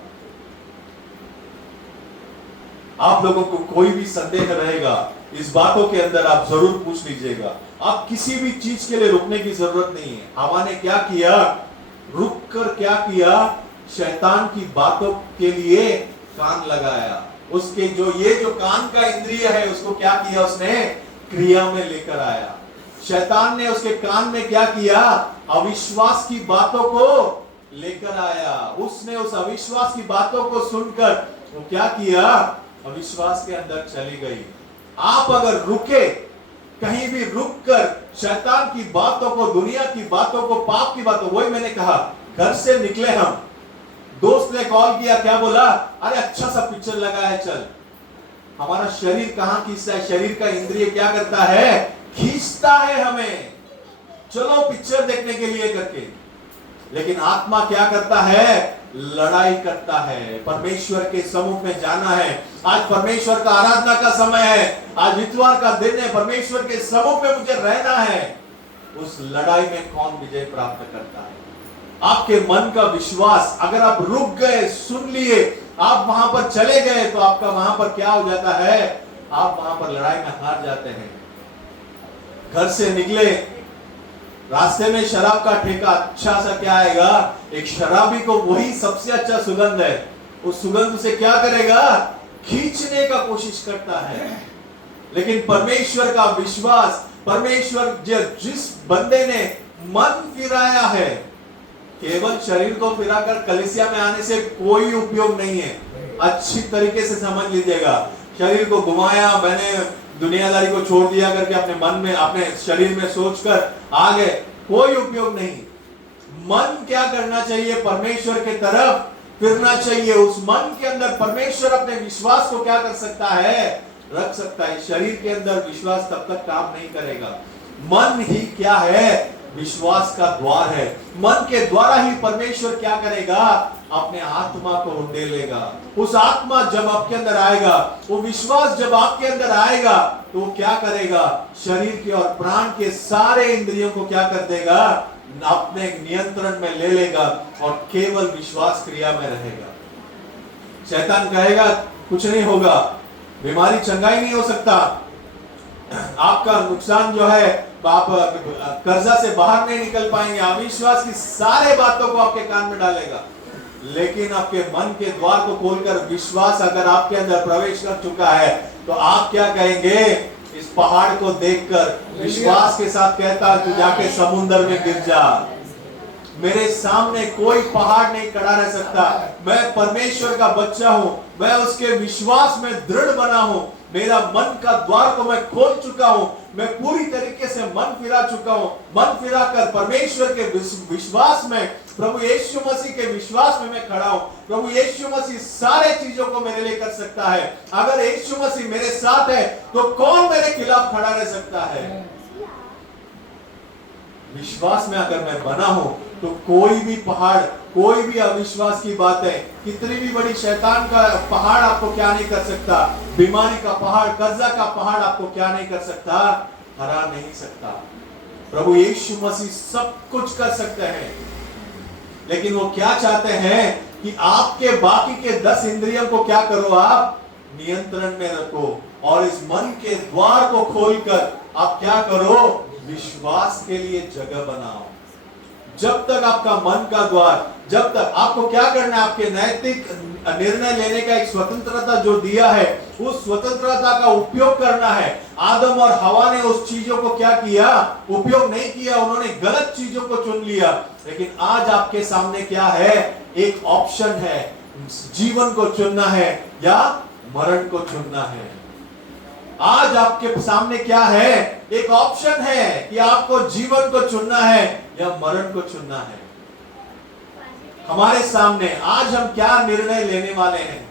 आप लोगों को कोई भी संदेह रहेगा, इस बातों के अंदर आप जरूर पूछ लीजिएगा। आप किसी भी चीज के लिए रुकने की जरूरत नहीं है। हवा ने क्या किया? रुक कर क्या किया? शैतान की बातों के लिए कान लगाया। उसके जो कान का इंद्रिय है, उसको क्या किया? उसने क्रिया में लेकर आया। शैतान ने उसके कान में क्या किया? अविश्वास की बातों को लेकर आया। उसने उस अविश्वास की बातों को सुनकर वो क्या किया? अविश्वास के अंदर चली गई। आप अगर रुके, कहीं भी रुक कर शैतान की बातों को, दुनिया की बातों को, पाप की बातों, वही मैंने कहा, घर से निकले हम, दोस्त ने कॉल किया, क्या बोला? अरे अच्छा सा पिक्चर लगा है, चल। हमारा शरीर कहां खींचता है? शरीर का इंद्रिय क्या करता है? खींचता है हमें, चलो पिक्चर देखने के लिए करके। लेकिन आत्मा क्या करता है? लड़ाई करता है। परमेश्वर के सम्मुख में जाना है। आज परमेश्वर का आराधना का समय है, आज इतवार का दिन है, परमेश्वर के सम्मुख में मुझे रहना है। उस लड़ाई में कौन विजय प्राप्त करता है? आपके मन का विश्वास। अगर आप रुक गए, सुन लिए, आप वहां पर चले गए, तो आपका वहां पर क्या हो जाता है? आप वहां पर लड़ाई में हार जाते हैं। घर से निकले, रास्ते में शराब का ठेका, अच्छा सा क्या आएगा? एक शराबी को वही सबसे अच्छा सुगंध है, उस सुगंध से क्या करेगा? खींचने का कोशिश करता है। लेकिन परमेश्वर का विश्वास, परमेश्वर जिस बंदे ने मन फिराया है, केवल शरीर को फिराकर कलीसिया में आने से कोई उपयोग नहीं है। अच्छी तरीके से समझ लीजिएगा। शरीर को घुमाया, मैंने दुनियादारी को छोड़ दिया करके अपने मन में, अपने शरीर में सोचकर आ गए, कोई उपयोग नहीं। मन क्या करना चाहिए? परमेश्वर के तरफ फिरना चाहिए। उस मन के अंदर परमेश्वर अपने विश्वास को क्या कर सकता है? रख सकता है। शरीर के अंदर विश्वास तब तक काम नहीं करेगा। मन ही क्या है? विश्वास का द्वार है। मन के द्वारा ही परमेश्वर क्या करेगा? अपने आत्मा को उंडेलेगा। उस आत्मा जब आपके अंदर आएगा, वो विश्वास जब आपके अंदर आएगा, तो वो क्या करेगा? शरीर के और प्राण के सारे इंद्रियों को क्या कर देगा? अपने नियंत्रण में ले लेगा और केवल विश्वास क्रिया में रहेगा। शैतान कहेगा कुछ नहीं होगा, बीमारी चंगाई नहीं हो सकता, आपका नुकसान जो है आप कर्जा से बाहर नहीं निकल पाएंगे। अविश्वास की सारे बातों को आपके कान में डालेगा। लेकिन आपके मन के द्वार को खोलकर विश्वास अगर आपके अंदर प्रवेश कर चुका है तो आप क्या कहेंगे? इस पहाड़ को देखकर विश्वास के साथ कहता तू जाके समुद्र में गिर जा, मेरे सामने कोई पहाड़ नहीं खड़ा रह सकता। मैं परमेश्वर का बच्चा हूं, मैं उसके विश्वास में दृढ़ बना हूं, मेरा मन का द्वार को मैं खोल चुका हूं, मैं पूरी तरीके से मन फिरा चुका हूं। मन फिरा कर परमेश्वर के विश्वास में, प्रभु यीशु मसीह के विश्वास में मैं खड़ा हूं। प्रभु यीशु मसीह सारे चीजों को मेरे लिए कर सकता है। अगर यीशु मसीह मेरे साथ है तो कौन मेरे खिलाफ खड़ा रह सकता है? विश्वास में अगर मैं बना हूं तो कोई भी पहाड़, कोई भी अविश्वास की बात है, कितनी भी बड़ी शैतान का पहाड़ आपको क्या नहीं कर सकता, बीमारी का पहाड़, कर्जा का पहाड़ आपको क्या नहीं कर सकता, हरा नहीं सकता। प्रभु यीशु मसीह सब कुछ कर सकते हैं, लेकिन वो क्या चाहते हैं कि आपके बाकी के 10 इंद्रियों को क्या करो, आप नियंत्रण में रखो और इस मन के द्वार को खोलकर आप क्या करो, विश्वास के लिए जगह बनाओ। जब तक आपका मन का द्वार, जब तक आपको क्या करना है, आपके नैतिक निर्णय लेने का एक स्वतंत्रता जो दिया है, उस स्वतंत्रता का उपयोग करना है। आदम और हवा ने उस चीजों को क्या किया, उपयोग नहीं किया, उन्होंने गलत चीजों को चुन लिया। लेकिन आज आपके सामने क्या है, एक ऑप्शन है, जीवन को चुनना है या मरण को चुनना है। आज आपके सामने क्या है, एक ऑप्शन है कि आपको जीवन को चुनना है या मरण को चुनना है। हमारे सामने आज हम क्या निर्णय लेने वाले हैं?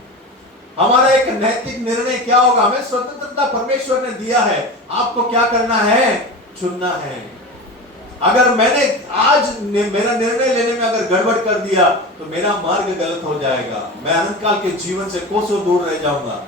हमारा एक नैतिक निर्णय क्या होगा? हमें स्वतंत्रता परमेश्वर ने दिया है, आपको क्या करना है, चुनना है। अगर मैंने आज मेरा निर्णय लेने में अगर गड़बड़ कर दिया तो मेरा मार्ग गलत हो जाएगा, मैं अनंत काल के जीवन से कोसों दूर रह जाऊंगा।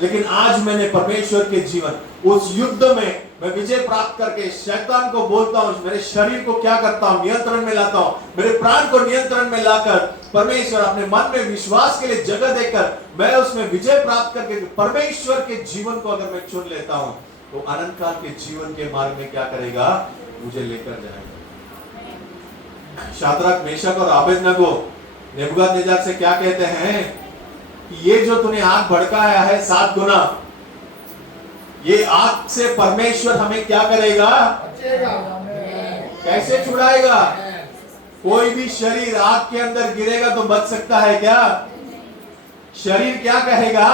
लेकिन आज मैंने परमेश्वर के जीवन, उस युद्ध में मैं विजय प्राप्त करके शैतान को बोलता हूं, मेरे शरीर को क्या करता हूं, नियंत्रण में लाता हूं, मेरे प्राण को नियंत्रण में लाकर परमेश्वर अपने मन में विश्वास के लिए जगह देकर मैं उसमें विजय प्राप्त करके परमेश्वर के जीवन को अगर मैं चुन लेता हूं तो अनंत काल के जीवन के मार्ग में क्या करेगा, मुझे लेकर जाएगा। शाद्रक, मेशक और अबेदनगो नेबूकदनेस्सर से क्या कहते हैं कि ये जो तूने आग भड़काया है 7 गुना, ये आग से परमेश्वर हमें क्या करेगा, कैसे छुड़ाएगा? कोई भी शरीर आग के अंदर गिरेगा तो बच सकता है क्या? शरीर क्या कहेगा,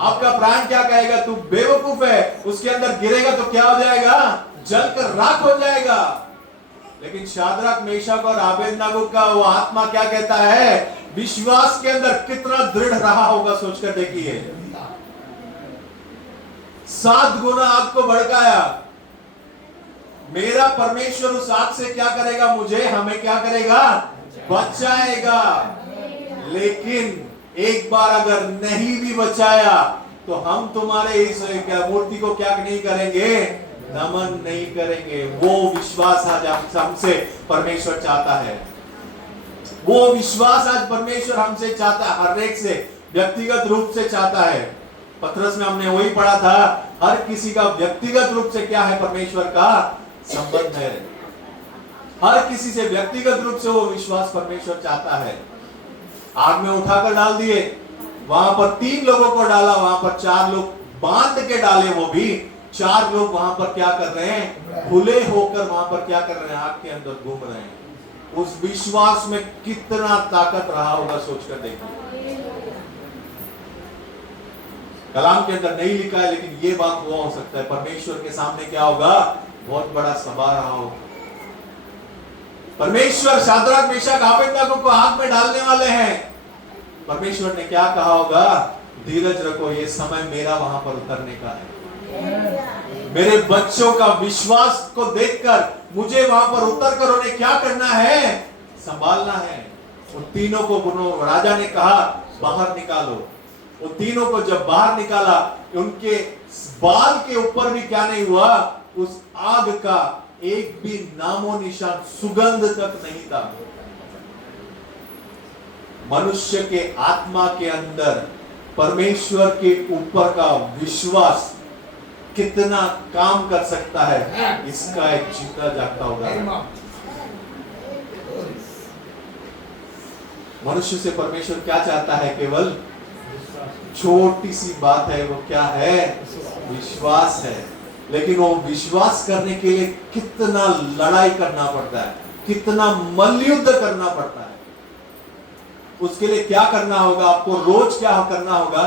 आपका प्राण क्या कहेगा, तू बेवकूफ है, उसके अंदर गिरेगा तो क्या हो जाएगा, जलकर राख हो जाएगा। लेकिन शाद्रक, मेशक और अबेदनगो का वो आत्मा क्या कहता है, विश्वास के अंदर कितना दृढ़ रहा होगा, सोचकर देखिए। 7 गुना आग को भड़काया, मेरा परमेश्वर उस आग से क्या करेगा, मुझे, हमें क्या करेगा, बचाएगा। लेकिन एक बार अगर नहीं भी बचाया तो हम तुम्हारे इस मूर्ति को क्या नहीं करेंगे, नमन नहीं करेंगे। वो विश्वास आज हमसे परमेश्वर चाहता है, वो विश्वास आज परमेश्वर हमसे चाहता है, हर एक से व्यक्तिगत रूप से चाहता है। पत्रस में हमने वही पढ़ा था, हर किसी का व्यक्तिगत रूप से क्या है, परमेश्वर का संबंध है। हर किसी से व्यक्तिगत रूप से वो विश्वास परमेश्वर चाहता है। आग में उठाकर डाल दिए, वहां पर 3 लोगों को डाला, वहां पर 4 लोग बांध के डाले, वो भी 4 लोग वहां पर क्या कर रहे हैं, खुले होकर वहां पर क्या कर रहे हैं, आग के अंदर घूम रहे हैं। उस विश्वास में कितना ताकत रहा होगा, सोचकर देखिए। कलाम के अंदर नहीं लिखा है, लेकिन ये बात हुआ हो सकता है, परमेश्वर के सामने क्या होगा, बहुत बड़ा सभा रहा होगा। परमेश्वर शाद्रक, मेशक, अबेदनगो को आग में डालने वाले हैं। परमेश्वर ने क्या कहा होगा, धीरज रखो, ये समय मेरा वहां पर उतरने का है। मेरे बच्चों का विश्वास को देखकर मुझे वहां पर उतर कर उन्हें क्या करना है, संभालना है। उन तीनों को राजा ने कहा बाहर निकालो। उन तीनों को जब बाहर निकाला, उनके बाल के ऊपर भी क्या नहीं हुआ, उस आग का एक भी नामो निशान, सुगंध तक नहीं था। मनुष्य के आत्मा के अंदर परमेश्वर के ऊपर का विश्वास कितना काम कर सकता है, इसका एक जीता जागता उदाहरण। मनुष्य से परमेश्वर क्या चाहता है? केवल छोटी सी बात है, वो क्या है? विश्वास है। लेकिन वो विश्वास करने के लिए कितना लड़ाई करना पड़ता है, कितना मल्लयुद्ध करना पड़ता है। उसके लिए क्या करना होगा? आपको रोज क्या करना होगा?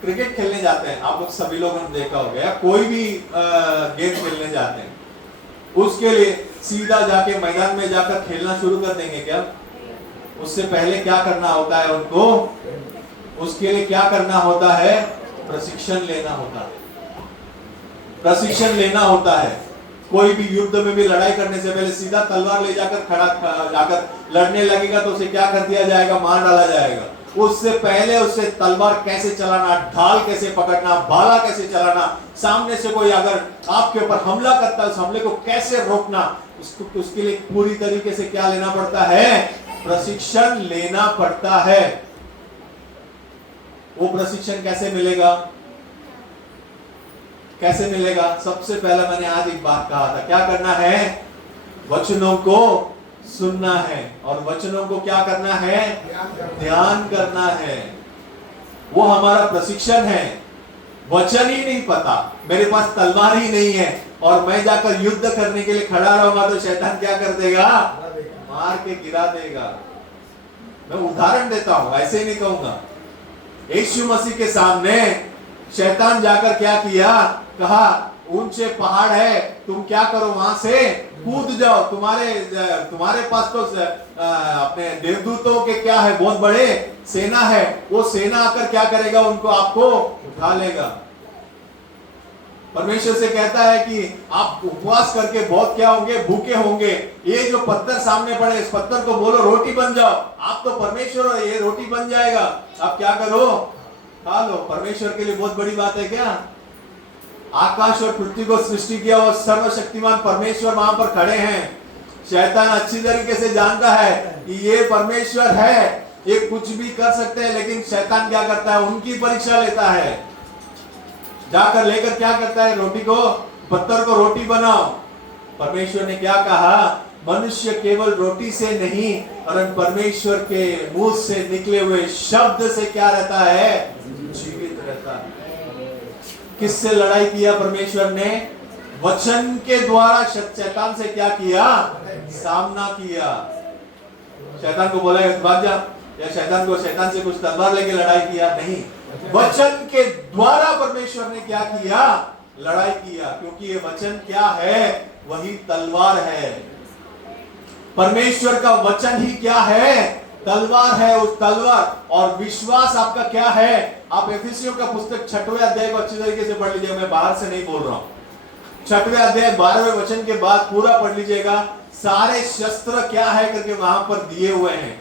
क्रिकेट खेलने जाते हैं आप लोग, सभी लोगों ने देखा होगा, या कोई भी गेम खेलने जाते हैं, उसके लिए सीधा जाके मैदान में जाकर खेलना शुरू कर देंगे क्या? उससे पहले क्या करना होता है उनको? उसके लिए क्या करना होता है? प्रशिक्षण लेना होता है, प्रशिक्षण लेना होता है। कोई भी युद्ध में भी लड़ाई करने से पहले सीधा तलवार ले जाकर जाकर लड़ने लगेगा तो उसे क्या कर दिया जाएगा? मार डाला जाएगा। उससे पहले उसे तलवार कैसे चलाना, ढाल कैसे पकड़ना, भाला कैसे चलाना, सामने से कोई अगर आपके ऊपर हमला करता है उस हमले को कैसे रोकना, उसके लिए पूरी तरीके से क्या लेना पड़ता है? प्रशिक्षण लेना पड़ता है। वो प्रशिक्षण कैसे मिलेगा? कैसे मिलेगा? सबसे पहले मैंने आज एक बात कहा था, क्या करना है? वचनों को सुनना है, और वचनों को क्या करना है? ध्यान करना है। वो हमारा प्रशिक्षण है। वचन ही नहीं पता, मेरे पास तलवार ही नहीं है, और मैं जाकर युद्ध करने के लिए खड़ा रहूंगा तो शैतान क्या कर देगा? मार के गिरा देगा। मैं उदाहरण देता हूं, ऐसे ही नहीं कहूंगा। यीशु मसीह के सामने शैतान जाकर क्या किया? कहा ऊंचे पहाड़ है, तुम क्या करो? वहां से कूद जाओ, तुम्हारे पास तो अपने देवदूतों के क्या है? बहुत बड़े सेना है। वो सेना आकर क्या करेगा? उनको आपको उठा लेगा। परमेश्वर से कहता है कि आप उपवास करके बहुत क्या होंगे? भूखे होंगे। ये जो पत्थर सामने पड़े, इस पत्थर को बोलो रोटी बन जाओ। आप तो परमेश्वर हो, ये रोटी बन जाएगा। आप क्या करो? खा लो। परमेश्वर के लिए बहुत बड़ी बात है क्या? आकाश और पृथ्वी को सृष्टि किया वो सर्वशक्तिमान परमेश्वर वहां पर खड़े हैं। शैतान अच्छी तरीके से जानता है कि ये परमेश्वर है, ये कुछ भी कर सकते हैं, लेकिन शैतान क्या करता है? उनकी परीक्षा लेता है। जाकर लेकर क्या करता है? रोटी को, पत्थर को रोटी बनाओ। परमेश्वर ने क्या कहा? मनुष्य केवल रोटी से नहीं, परंतु परमेश्वर के मुंह से निकले हुए शब्द से क्या रहता है? जीवित रहता है। किससे लड़ाई किया परमेश्वर ने? वचन के द्वारा शैतान से क्या किया? सामना किया। शैतान को बोला भाग जा, या शैतान से कुछ तलवार लेके लड़ाई किया? नहीं, वचन के द्वारा परमेश्वर ने क्या किया? लड़ाई किया। क्योंकि ये वचन क्या है? वही तलवार है। परमेश्वर का वचन ही क्या है? तलवार है। उस तलवार और विश्वास आपका क्या है? आप एफिसियों का पुस्तक 6वें अध्याय को अच्छी तरीके से पढ़ लीजिए। मैं बाहर से नहीं बोल रहा हूं। 6वें अध्याय 12वें वचन के बाद पूरा पढ़ लीजिएगा। सारे शस्त्र क्या है करके वहां पर दिए हुए हैं।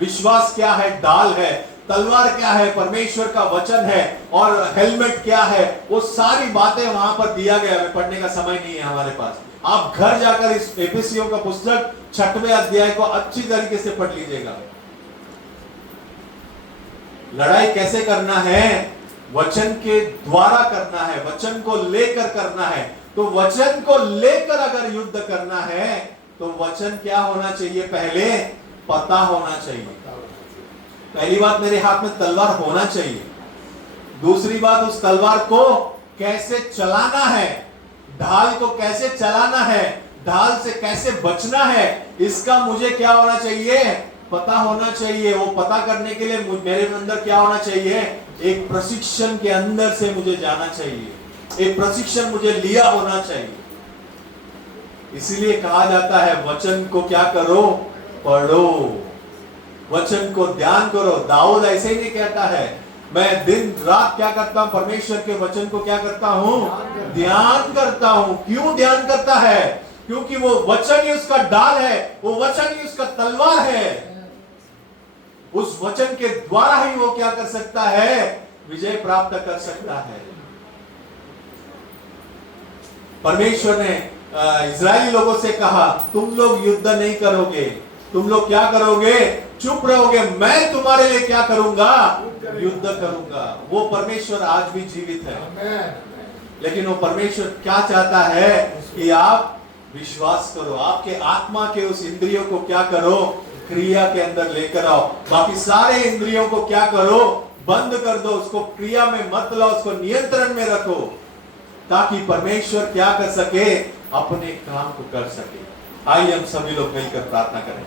विश्वास क्या है? ढाल है। तलवार क्या है? परमेश्वर का वचन है। और हेलमेट क्या है? वो सारी बातें वहां पर दिया गया है। पढ़ने का समय नहीं है हमारे पास। आप घर जाकर इस एफिसियों का पुस्तक 6वें अध्याय को अच्छी तरीके से पढ़ लीजिएगा। लड़ाई कैसे करना है? वचन के द्वारा करना है, वचन को लेकर करना है। तो वचन को लेकर अगर युद्ध करना है तो वचन क्या होना चाहिए? पहले पता होना चाहिए। पहली बात, मेरे हाथ में तलवार होना चाहिए। दूसरी बात, उस तलवार को कैसे चलाना है, ढाल को कैसे चलाना है, ढाल से कैसे बचना है, इसका मुझे क्या होना चाहिए? पता होना चाहिए। वो पता करने के लिए मेरे अंदर क्या होना चाहिए? एक प्रशिक्षण के अंदर से मुझे जाना चाहिए। एक प्रशिक्षण मुझे लिया होना चाहिए। इसीलिए कहा जाता है वचन को क्या करो? पढ़ो। वचन को ध्यान करो। दाऊद ऐसे ही नहीं कहता है, मैं दिन रात क्या करता हूं? परमेश्वर के वचन को क्या करता हूं? ध्यान करता हूं। क्यों ध्यान करता है? क्योंकि वो वचन ही उसका ढाल है, वो वचन ही उसका तलवार है। उस वचन के द्वारा ही वो क्या कर सकता है? विजय प्राप्त कर सकता है। परमेश्वर ने इजरायली लोगों से कहा, तुम लोग युद्ध नहीं करोगे, तुम लोग क्या करोगे? चुप रहोगे। मैं तुम्हारे लिए क्या करूंगा? युद्ध करूंगा। वो परमेश्वर आज भी जीवित है, लेकिन वो परमेश्वर क्या चाहता है कि आप विश्वास करो, आपके आत्मा के उस इंद्रियों को क्या करो? क्रिया के अंदर लेकर आओ। बाकी सारे इंद्रियों को क्या करो? बंद कर दो, उसको क्रिया में मत लाओ, उसको नियंत्रण में रखो, ताकि परमेश्वर क्या कर सके? अपने काम को कर सके। आइए हम सभी लोग मिलकर प्रार्थना करें।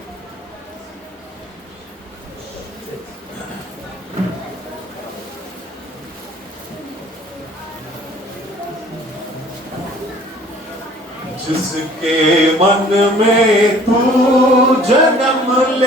जिसके मन में तू जन्म ले